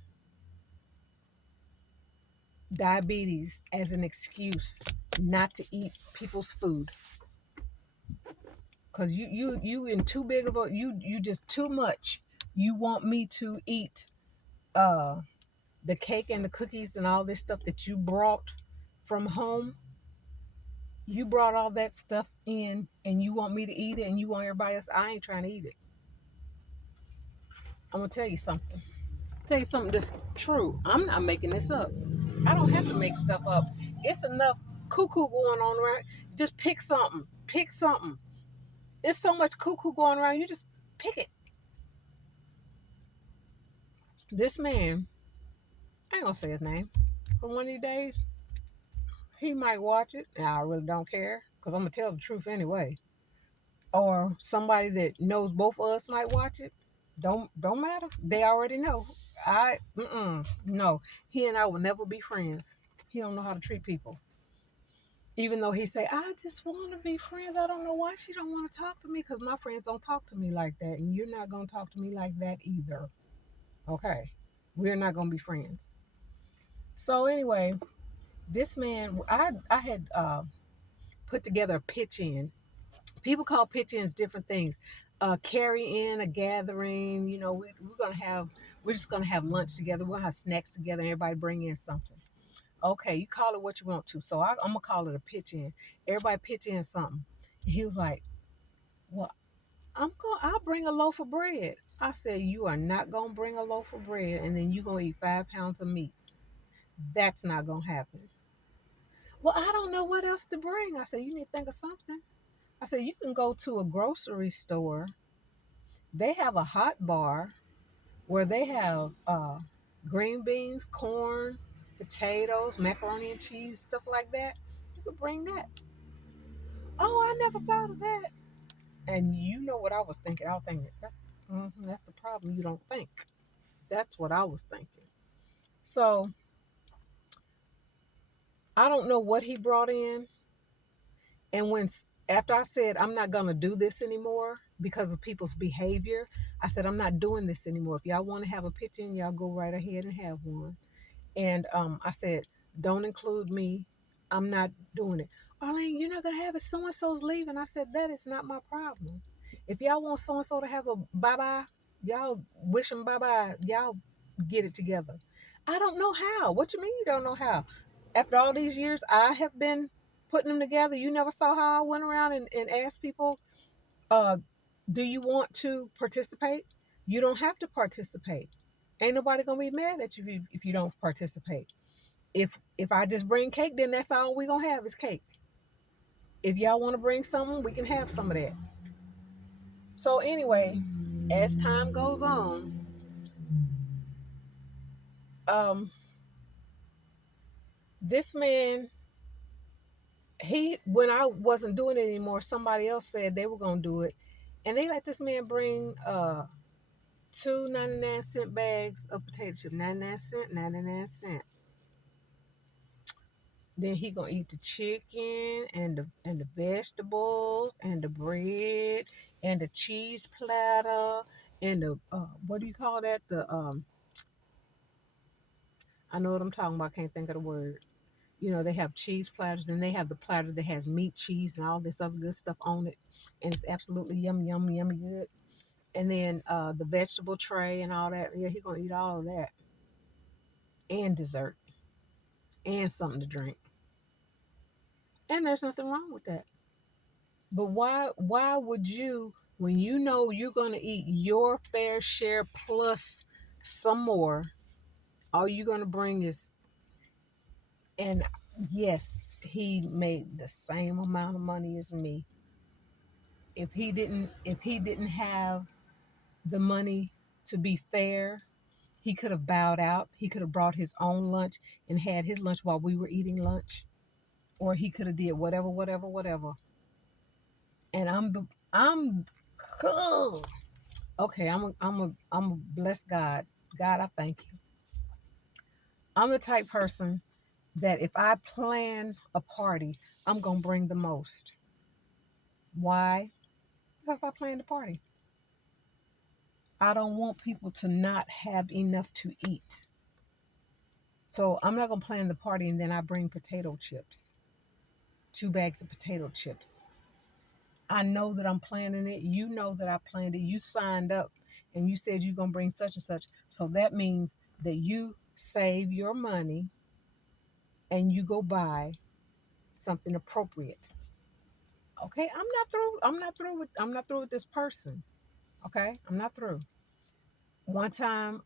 diabetes as an excuse not to eat people's food, cause you in too big of a you just too much. You want me to eat uh the cake and the cookies and all this stuff that you brought from home. You brought all that stuff in and you want me to eat it and you want everybody else. I ain't trying to eat it. I'm gonna tell you something. Tell you something that's true. I'm not making this up. I don't have to make stuff up. It's enough cuckoo going on around. Just pick something. Pick something. There's so much cuckoo going around. You just pick it. This man, I ain't gonna say his name. For one of these days, he might watch it. And I really don't care because I'm gonna tell the truth anyway. Or somebody that knows both of us might watch it. Don't matter. They already know. No. He and I will never be friends. He don't know how to treat people. Even though he say, I just want to be friends. I don't know why she don't want to talk to me because my friends don't talk to me like that. And you're not going to talk to me like that either. Okay. We're not going to be friends. So anyway, this man, I had put together a pitch in. People call pitch ins different things. Carry in a gathering, we're just gonna have lunch together. We're gonna have snacks together. And everybody bring in something. Okay, you call it what you want to. So I'm gonna call it a pitch in. Everybody pitch in something. And he was like, "Well, I'll bring a loaf of bread." I said, "You are not gonna bring a loaf of bread, and then you gonna eat 5 pounds of meat. That's not gonna happen." Well, I don't know what else to bring. I said, "You need to think of something." I said, "You can go to a grocery store. They have a hot bar where they have green beans, corn, potatoes, macaroni and cheese, stuff like that. You could bring that." Oh, I never thought of that. And you know what I was thinking? I was thinking, that's the problem. You don't think. That's what I was thinking. So I don't know what he brought in. And after I said, I'm not going to do this anymore because of people's behavior, I said, I'm not doing this anymore. If y'all want to have a picture, y'all go right ahead and have one. And I said, don't include me. I'm not doing it. Arlene, you're not going to have it. So-and-so's leaving. I said, that is not my problem. If y'all want so-and-so to have a bye-bye, y'all wish them bye-bye. Y'all get it together. I don't know how. What you mean you don't know how? After all these years, I have been putting them together. You never saw how I went around and asked people, uh, do you want to participate? You don't have to participate. Ain't nobody gonna be mad at you if you don't participate. If I just bring cake, then that's all we gonna have is cake. If y'all want to bring something, we can have some of that. So anyway, as time goes on, um, this man When I wasn't doing it anymore, somebody else said they were gonna do it, and they let this man bring two 99-cent bags of potato chips, 99 cent, 99 cent. Then he gonna eat the chicken and the vegetables and the bread and the cheese platter and the what do you call that? The I know what I'm talking about. I can't think of the word. You know, they have cheese platters, and they have the platter that has meat, cheese, and all this other good stuff on it, and it's absolutely yummy, yummy, yummy good. And then the vegetable tray and all that. Yeah, he gonna eat all of that and dessert and something to drink. And there's nothing wrong with that. But why would you, when you know you're gonna eat your fair share plus some more, all you're gonna bring is, and yes, he made the same amount of money as me. If he didn't have the money to be fair, he could have bowed out. He could have brought his own lunch and had his lunch while we were eating lunch, or he could have did whatever, whatever, whatever. And I'm cool. Okay, I'm a bless God. God, I thank you. I'm the type person that if I plan a party, I'm gonna bring the most. Why? Because I planned the party. I don't want people to not have enough to eat. So I'm not gonna plan the party and then I bring potato chips, 2 bags of potato chips. I know that I'm planning it. You know that I planned it. You signed up and you said you're gonna bring such and such. So that means that you save your money and you go buy something appropriate. Okay, I'm not through. I'm not through with this person. Okay, I'm not through. One time,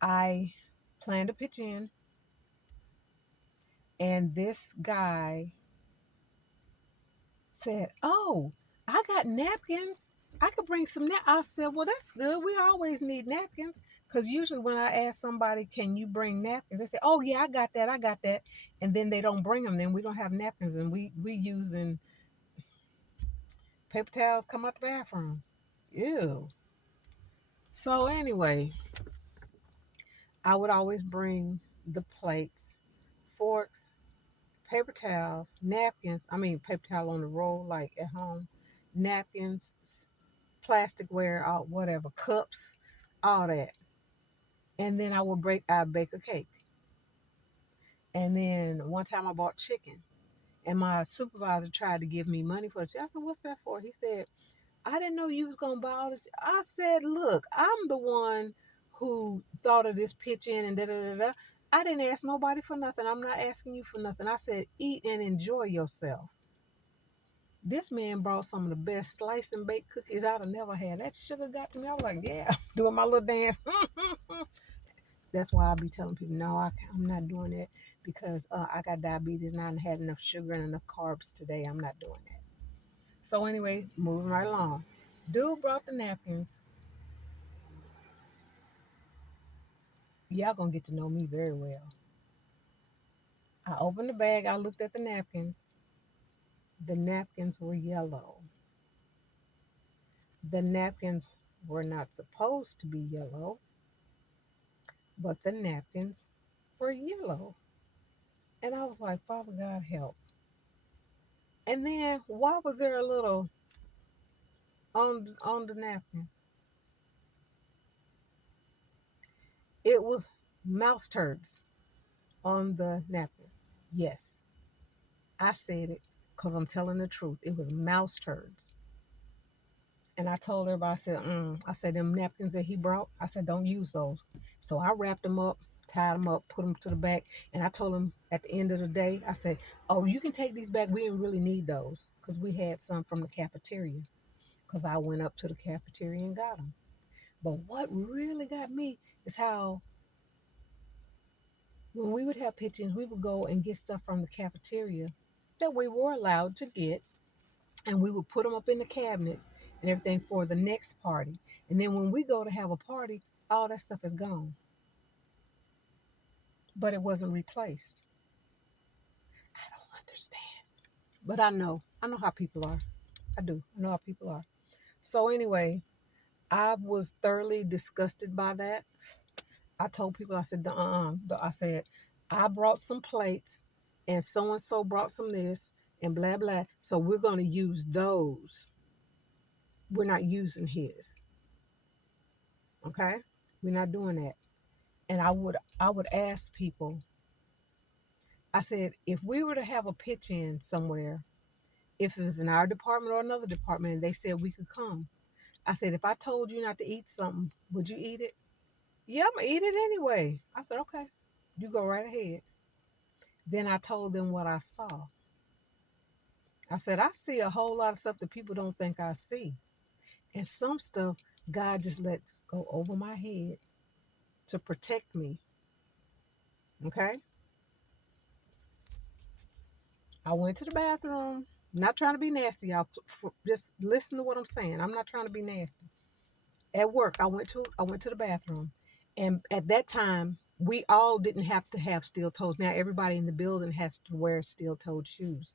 I planned to pitch in, and this guy said, "Oh, I got napkins. I could bring some." I said, "Well, that's good. We always need napkins." Because usually when I ask somebody, "Can you bring napkins?" they say, "Oh yeah, I got that. I got that." And then they don't bring them. Then we don't have napkins, and we using paper towels come out the bathroom. Ew. So anyway, I would always bring the plates, forks, paper towels, napkins. I mean, paper towel on the roll, like at home, napkins, plasticware, all whatever, cups, all that. And then I bake a cake. And then one time I bought chicken, and my supervisor tried to give me money for it. I said, "What's that for?" He said, "I didn't know you was gonna buy all this." I said, "Look, I'm the one who thought of this pitch in and da da da da. I didn't ask nobody for nothing. I'm not asking you for nothing." I said, "Eat and enjoy yourself." This man brought some of the best slice and bake cookies I'd have never had. That sugar got to me. I was like, "Yeah," doing my little dance. That's why I be telling people, no, I'm not doing that because I got diabetes and I haven't had enough sugar and enough carbs today. I'm not doing that. So anyway, moving right along. Dude brought the napkins. Y'all gonna get to know me very well. I opened the bag. I looked at the napkins. The napkins were yellow. The napkins were not supposed to be yellow, but the napkins were yellow. And I was like, Father God, help. And then why was there a little on the napkin? It was mouse turds on the napkin. Yes, I said it because I'm telling the truth. It was mouse turds. And I told everybody, I said, them napkins that he brought, I said, don't use those. So I wrapped them up, tied them up, put them to the back. And I told him at the end of the day, I said, oh, you can take these back. We didn't really need those because we had some from the cafeteria because I went up to the cafeteria and got them. But what really got me is how when we would have pitch-ins, we would go and get stuff from the cafeteria that we were allowed to get, and we would put them up in the cabinet and everything for the next party. And then when we go to have a party, all that stuff is gone, but it wasn't replaced. understand. But I know how people are. I do. I know how people are. So anyway, I was thoroughly disgusted by that. I told people, I said, I said, I brought some plates and so brought some this and blah, blah. So we're going to use those. We're not using his. Okay. We're not doing that. And I would ask people, I said, if we were to have a pitch in somewhere, if it was in our department or another department, and they said we could come, I said, if I told you not to eat something, would you eat it? Yeah, I'm gonna eat it anyway. I said, okay, you go right ahead. Then I told them what I saw. I said, I see a whole lot of stuff that people don't think I see. And some stuff God just lets go over my head to protect me. Okay? I went to the bathroom. Not trying to be nasty, y'all. Just listen to what I'm saying. I'm not trying to be nasty. At work, I went to the bathroom. And at that time, we all didn't have to have steel toes. Now everybody in the building has to wear steel toed shoes.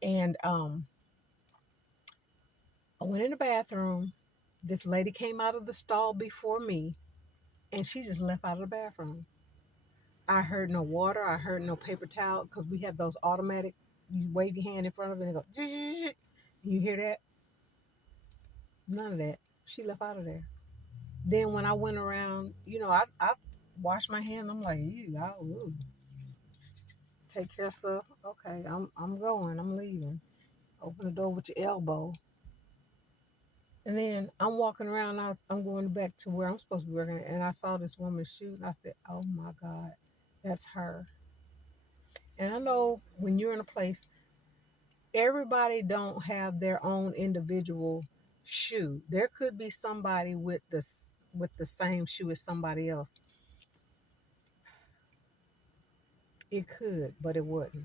And I went in the bathroom. This lady came out of the stall before me, and she just left out of the bathroom. I heard no water. I heard no paper towel because we have those automatic. You wave your hand in front of it and it go. Zzz. You hear that? None of that. She left out of there. Then when I went around, I washed my hand. I'm like, ew, take care of stuff. Okay, I'm going. I'm leaving. Open the door with your elbow. And then I'm walking around. I'm going back to where I'm supposed to be working, and I saw this woman shoot. And I said, "Oh my God, that's her." And I know when you're in a place, everybody don't have their own individual shoe. There could be somebody with the same shoe as somebody else. It could, but it wouldn't.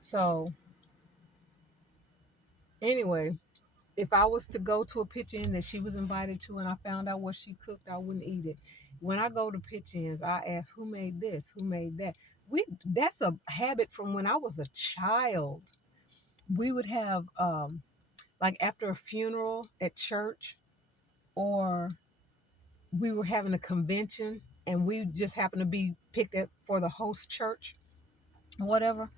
So anyway, if I was to go to a pitch-in that she was invited to and I found out what she cooked, I wouldn't eat it. When I go to pitch-ins, I ask who made this, who made that. That's a habit from when I was a child. We would have like after a funeral at church, or we were having a convention and we just happened to be picked up for the host church, whatever.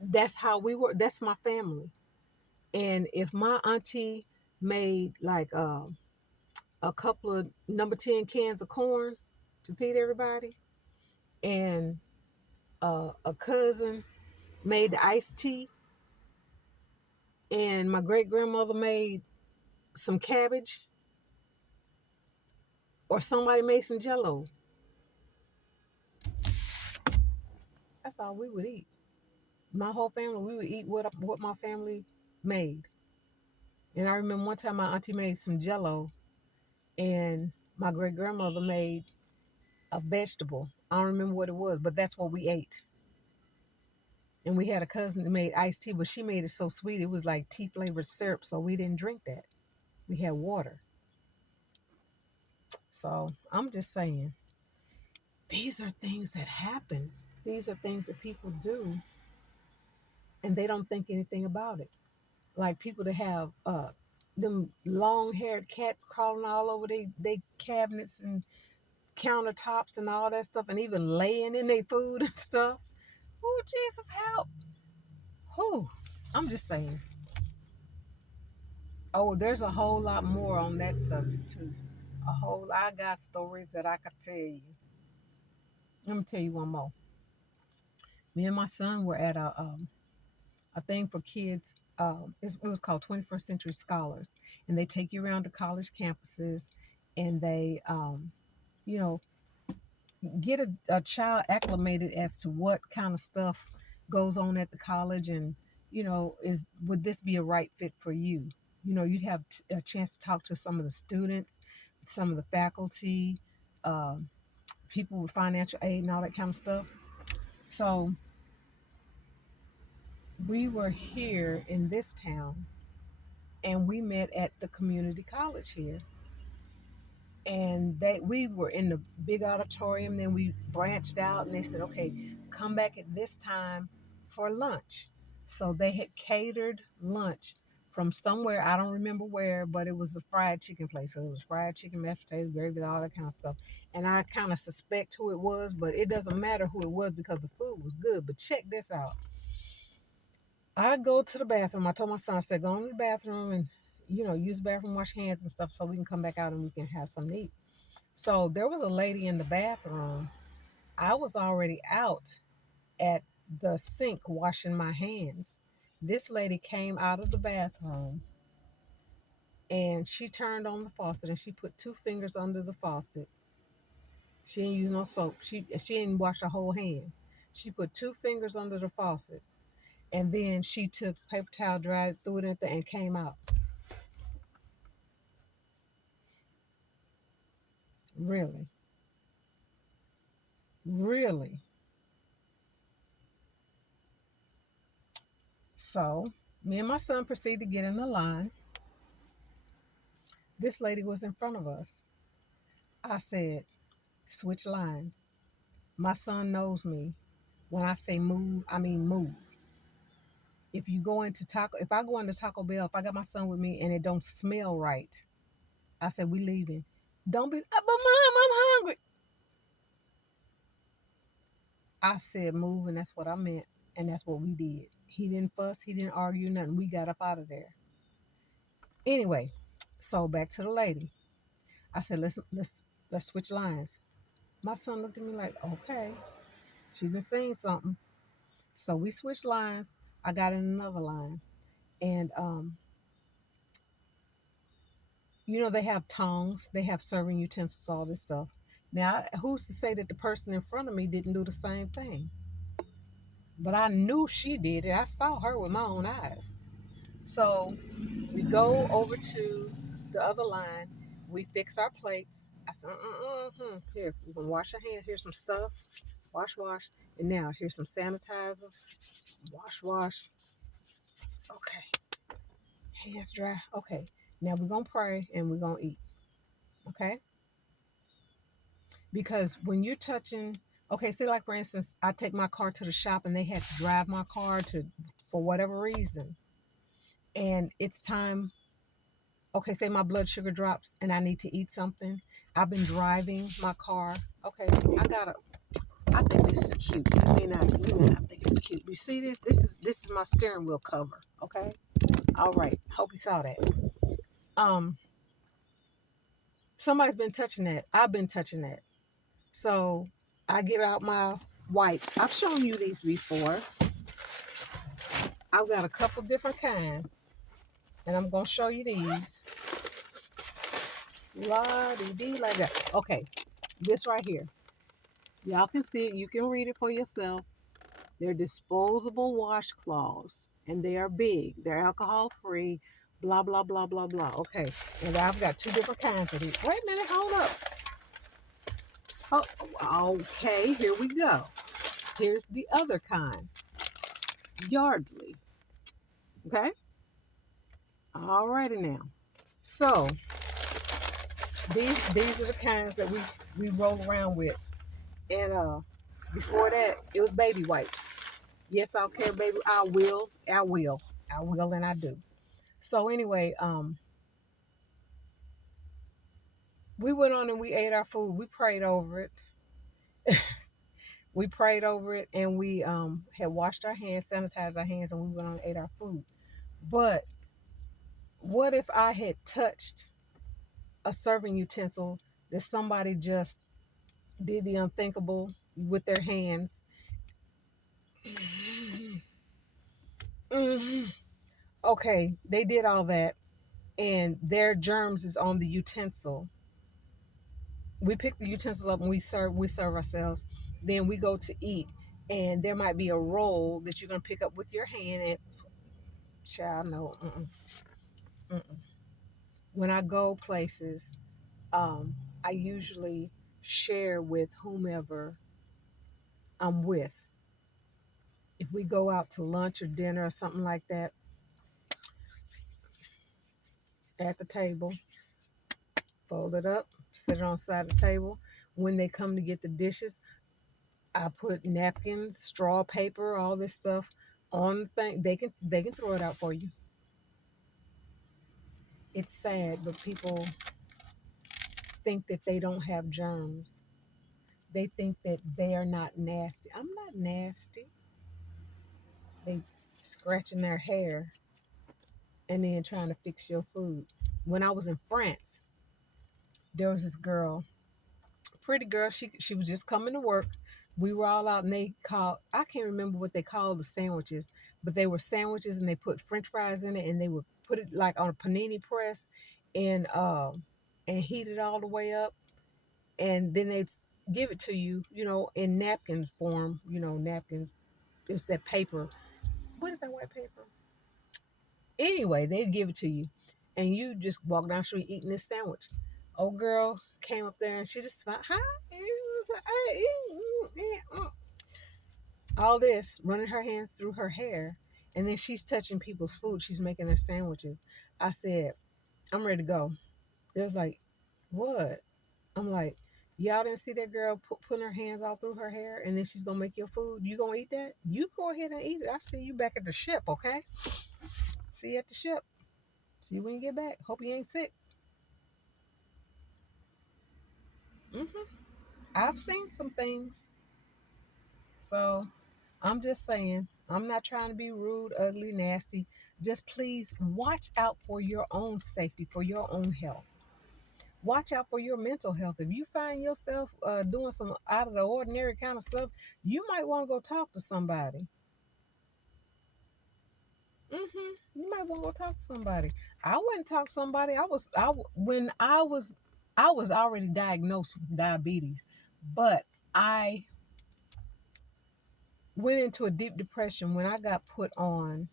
That's how we were. That's my family. And if my auntie made like a couple of number 10 cans of corn to feed everybody, and a cousin made the iced tea, and my great grandmother made some cabbage, or somebody made some jello, that's all we would eat. My whole family, we would eat what my family made. And I remember one time my auntie made some jello, and my great grandmother made a vegetable. I don't remember what it was, but that's what we ate. And we had a cousin that made iced tea, but she made it so sweet it was like tea flavored syrup, so we didn't drink that. We had water. So I'm just saying, these are things that happen. These are things that people do, and they don't think anything about it. Like people that have them long haired cats crawling all over they cabinets and countertops and all that stuff, and even laying in their food and stuff. Oh, Jesus help. Who? I'm just saying. Oh, there's a whole lot more on that subject too. I got stories that I could tell you. Let me tell you one more. Me and my son were at a thing for kids. It was called 21st Century Scholars, and they take you around to college campuses, and they, you know, get a child acclimated as to what kind of stuff goes on at the college, and would this be a right fit for you? You'd have a chance to talk to some of the students, some of the faculty, um, people with financial aid and all that kind of stuff. So we were here in this town, and we met at the community college here. And we were in the big auditorium. Then we branched out, and they said, okay, come back at this time for lunch. So they had catered lunch from somewhere, I don't remember where, but it was a fried chicken place. So it was fried chicken, mashed potatoes, gravy, all that kind of stuff. And I kind of suspect who it was, but it doesn't matter who it was because the food was good. But check this out. I go to the bathroom. I told my son, I said, go into the bathroom and, use the bathroom, wash hands and stuff so we can come back out and we can have something to eat. So there was a lady in the bathroom. I was already out at the sink washing my hands. This lady came out of the bathroom and she turned on the faucet and she put two fingers under the faucet. She didn't use no soap. She didn't wash her whole hand. She put two fingers under the faucet and then she took paper towel, dried it, threw it in there, and came out. Really? Really? So me and my son proceeded to get in the line. This lady was in front of us. I said, switch lines. My son knows me. When I say move, I mean move. If I go into Taco Bell, if I got my son with me and it don't smell right, I said, we leaving. Don't be, but mom, I'm hungry. I said move, and that's what I meant. And that's what we did. He didn't fuss. He didn't argue nothing. We got up out of there. Anyway, so back to the lady. I said, let's switch lines. My son looked at me like, okay, she been saying something. So we switched lines. I got in another line. And they have tongs, they have serving utensils, all this stuff. Now, who's to say that the person in front of me didn't do the same thing? But I knew she did it. I saw her with my own eyes. So we go over to the other line. We fix our plates. I said, here, we're going to wash our hands. Here's some stuff. Wash, wash. And now, here's some sanitizer. Wash, wash. Okay. Hands dry. Okay. Now we're going to pray and we're going to eat. Okay? Because when you're touching, okay, say like for instance, I take my car to the shop and they had to drive my car for whatever reason. And it's time, okay, say my blood sugar drops and I need to eat something. I've been driving my car. Okay, I think this is cute. You may not think it's cute. You see this? This is my steering wheel cover. Okay. All right. Hope you saw that. Um, Somebody's been touching that. I've been touching that. So I get out my wipes. I've shown you these before. I've got a couple different kinds, and I'm gonna show you these. La dee dee like that. Okay, this right here. Y'all can see it. You can read it for yourself. They're disposable washcloths, and they are big. They're alcohol free. Blah blah blah blah blah. Okay, and I've got two different kinds of these. Wait a minute. Hold up. Okay, here we go. Here's the other kind. Yardley. Okay. Alrighty now. So these are the kinds that we roll around with. And before that, it was baby wipes. Yes, I'll carry baby. I will, and I do. So anyway, we went on and we ate our food. We prayed over it. We prayed over it, and we had washed our hands, sanitized our hands, and we went on and ate our food. But what if I had touched a serving utensil that somebody just did the unthinkable with their hands? Okay, they did all that, and their germs is on the utensil. We pick the utensil up and we serve ourselves. Then we go to eat, and there might be a roll that you're gonna pick up with your hand. And child, no. Mm-mm. When I go places, I usually share with whomever I'm with. If we go out to lunch or dinner or something like that, at the table, fold it up, Set it on the side of the table. When they come to get the dishes, I put napkins, straw paper, all this stuff on the thing. They can throw it out for you. It's sad, but people think that they don't have germs. They think that they are not nasty. I'm not nasty. They scratching their hair and then trying to fix your food. When I was in France, there was this girl, pretty girl. She was just coming to work. We were all out, and they called. I can't remember what they called the sandwiches, but they were sandwiches, and they put French fries in it, and they would put it like on a panini press, and heat it all the way up, and then they'd give it to you, in napkin form. Napkins. It's that paper. What is that white paper? Anyway, they'd give it to you, and you just walk down the street eating this sandwich. Old girl came up there and she just smiled. Hi. All this running her hands through her hair, and then she's touching people's food. She's making their sandwiches. I said, I'm ready to go. It was like, what? I'm like, y'all didn't see that girl putting her hands all through her hair, and then she's gonna make your food. You gonna eat that? You go ahead and eat it. I see you back at the ship, okay? See you at the ship. See you when you get back. Hope you ain't sick. I've seen some things. So I'm just saying, I'm not trying to be rude, ugly, nasty. Just please watch out for your own safety, for your own health. Watch out for your mental health. If you find yourself doing some out of the ordinary kind of stuff, you might want to go talk to somebody. You might want to go talk to somebody. I wouldn't talk to somebody. I was already diagnosed with diabetes, but I went into a deep depression when I got put on.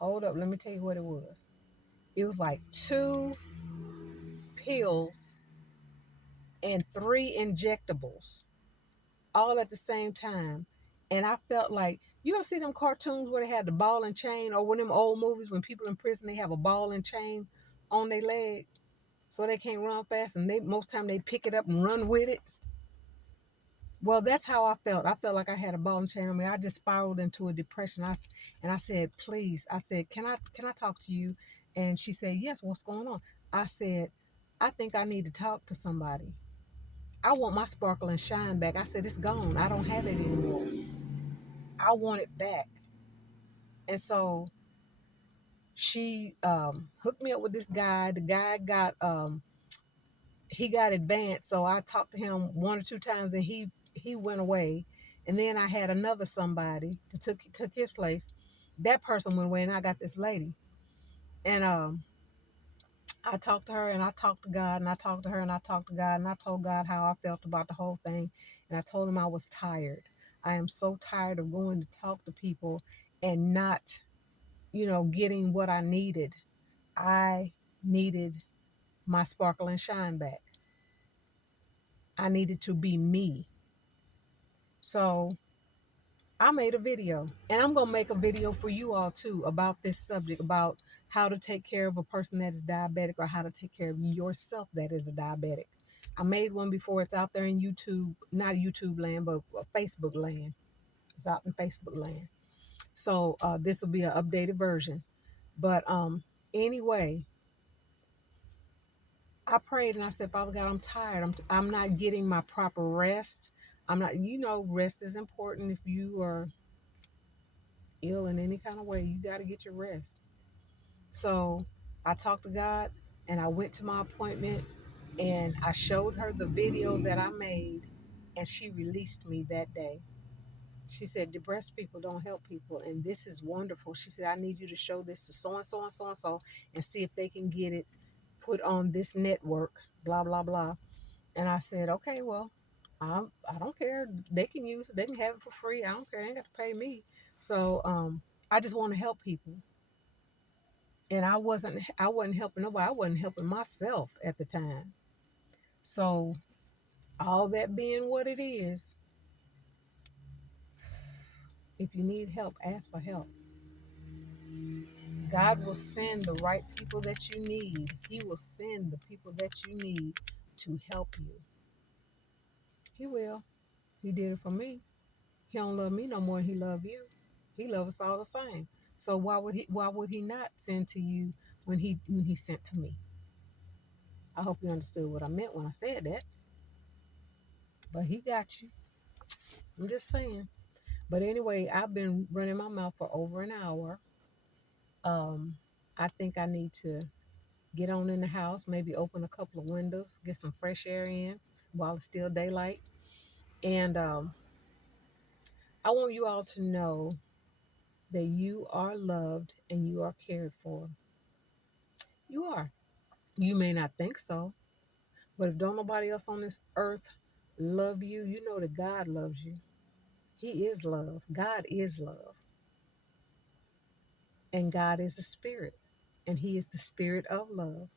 Hold up, let me tell you what it was. It was like 2 pills and 3 injectables all at the same time. And I felt like, you ever see them cartoons where they had the ball and chain, or one of them old movies when people in prison, they have a ball and chain on their leg so they can't run fast, and they most time they pick it up and run with it. Well, that's how I felt. I felt like I had a ball and chain on me. I just spiraled into a depression. And I said, please. I said, can I talk to you? And she said, yes. What's going on? I said, I think I need to talk to somebody. I want my sparkle and shine back. I said, it's gone. I don't have it anymore. I want it back. And so she hooked me up with this guy. The guy got advanced, so I talked to him 1 or 2 times, and he went away. And then I had another somebody that took his place. That person went away, and I got this lady. And I talked to her, and I talked to God, and I talked to her, and I talked to God, and I told God how I felt about the whole thing. And I told him I was tired. I am so tired of going to talk to people and not, getting what I needed. I needed my sparkle and shine back. I needed to be me. So I made a video, and I'm going to make a video for you all too about this subject, about how to take care of a person that is diabetic, or how to take care of yourself that is a diabetic. I made one before. It's out there in YouTube, not YouTube land, but Facebook land. It's out in Facebook land. So this will be an updated version. But anyway, I prayed and I said, Father God, I'm tired. I'm not getting my proper rest. I'm not, rest is important. If you are ill in any kind of way, you got to get your rest. So I talked to God, and I went to my appointment, and I showed her the video that I made, and she released me that day. She said, depressed people don't help people, and this is wonderful. She said, I need you to show this to so and so and so and so, and see if they can get it put on this network, blah, blah, blah. And I said, okay, well, I don't care. They can use it. They can have it for free. I don't care. They ain't got to pay me. So I just want to help people. And I wasn't helping nobody. I wasn't helping myself at the time. So all that being what it is, if you need help, ask for help. God will send the right people that you need. He will send the people that you need to help you. He will. He did it for me. He don't love me no more than he love you. He loves us all the same. So why would he not send to you when he sent to me? I hope you understood what I meant when I said that. But he got you. I'm just saying. But anyway, I've been running my mouth for over an hour. Um, I think I need to get on in the house, maybe open a couple of windows, get some fresh air in while it's still daylight. And I want you all to know that you are loved and you are cared for. You are. You may not think so, but if don't nobody else on this earth love you, you know that God loves you. He is love. God is love. And God is a spirit. And he is the spirit of love.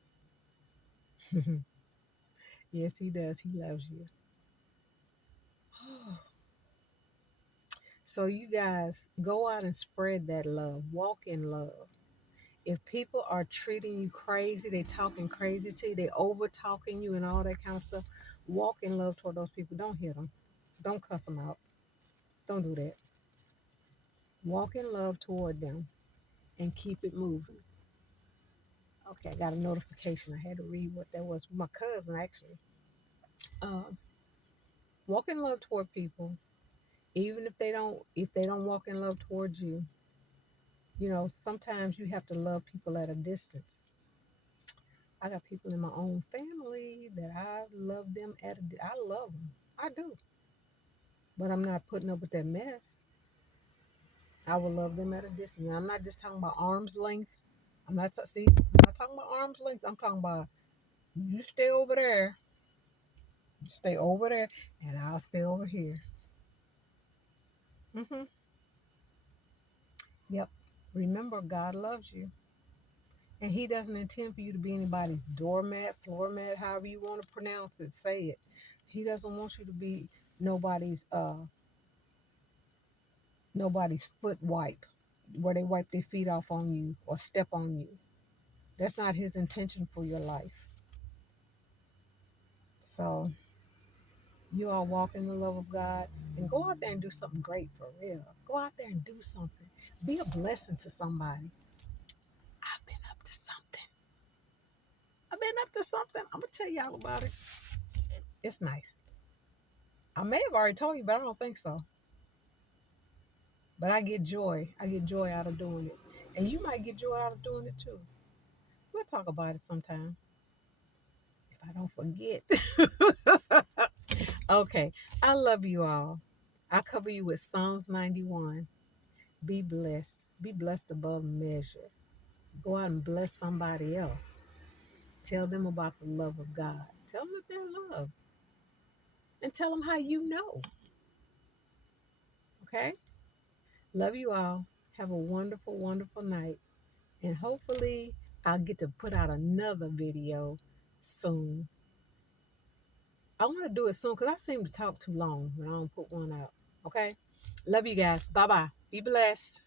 Yes, he does. He loves you. So you guys go out and spread that love. Walk in love. If people are treating you crazy, they talking crazy to you, they over talking you and all that kind of stuff, walk in love toward those people. Don't hit them. Don't cuss them out. Don't do that. Walk in love toward them and keep it moving. Okay, I got a notification. I had to read what that was. My cousin actually. Um, Walk in love toward people, even if they don't walk in love towards you. Sometimes you have to love people at a distance. I got people in my own family that I love them I love them. I do. But I'm not putting up with that mess. I will love them at a distance. And I'm not just talking about arm's length. I'm not talking about arm's length. I'm talking about you stay over there, and I'll stay over here. Mm-hmm. Yep. Remember, God loves you. And he doesn't intend for you to be anybody's doormat, floor mat, however you want to pronounce it, say it. He doesn't want you to be nobody's nobody's foot wipe, where they wipe their feet off on you or step on you. That's not his intention for your life. So you all walk in the love of God and go out there and do something great for real. Go out there and do something. Be a blessing to somebody. I've been up to something. I've been up to something. I'm gonna tell y'all about it. It's nice. I may have already told you, but I don't think so. But I get joy. I get joy out of doing it. And you might get joy out of doing it too. We'll talk about it sometime if I don't forget. Okay. I love you all. I cover you with Psalms 91. Be blessed. Be blessed above measure. Go out and bless somebody else. Tell them about the love of God. Tell them that they're loved. And tell them how you know. Okay? Love you all. Have a wonderful, wonderful night. And hopefully I'll get to put out another video soon. I want to do it soon because I seem to talk too long when I don't put one out. Okay? Love you guys. Bye-bye. Be blessed.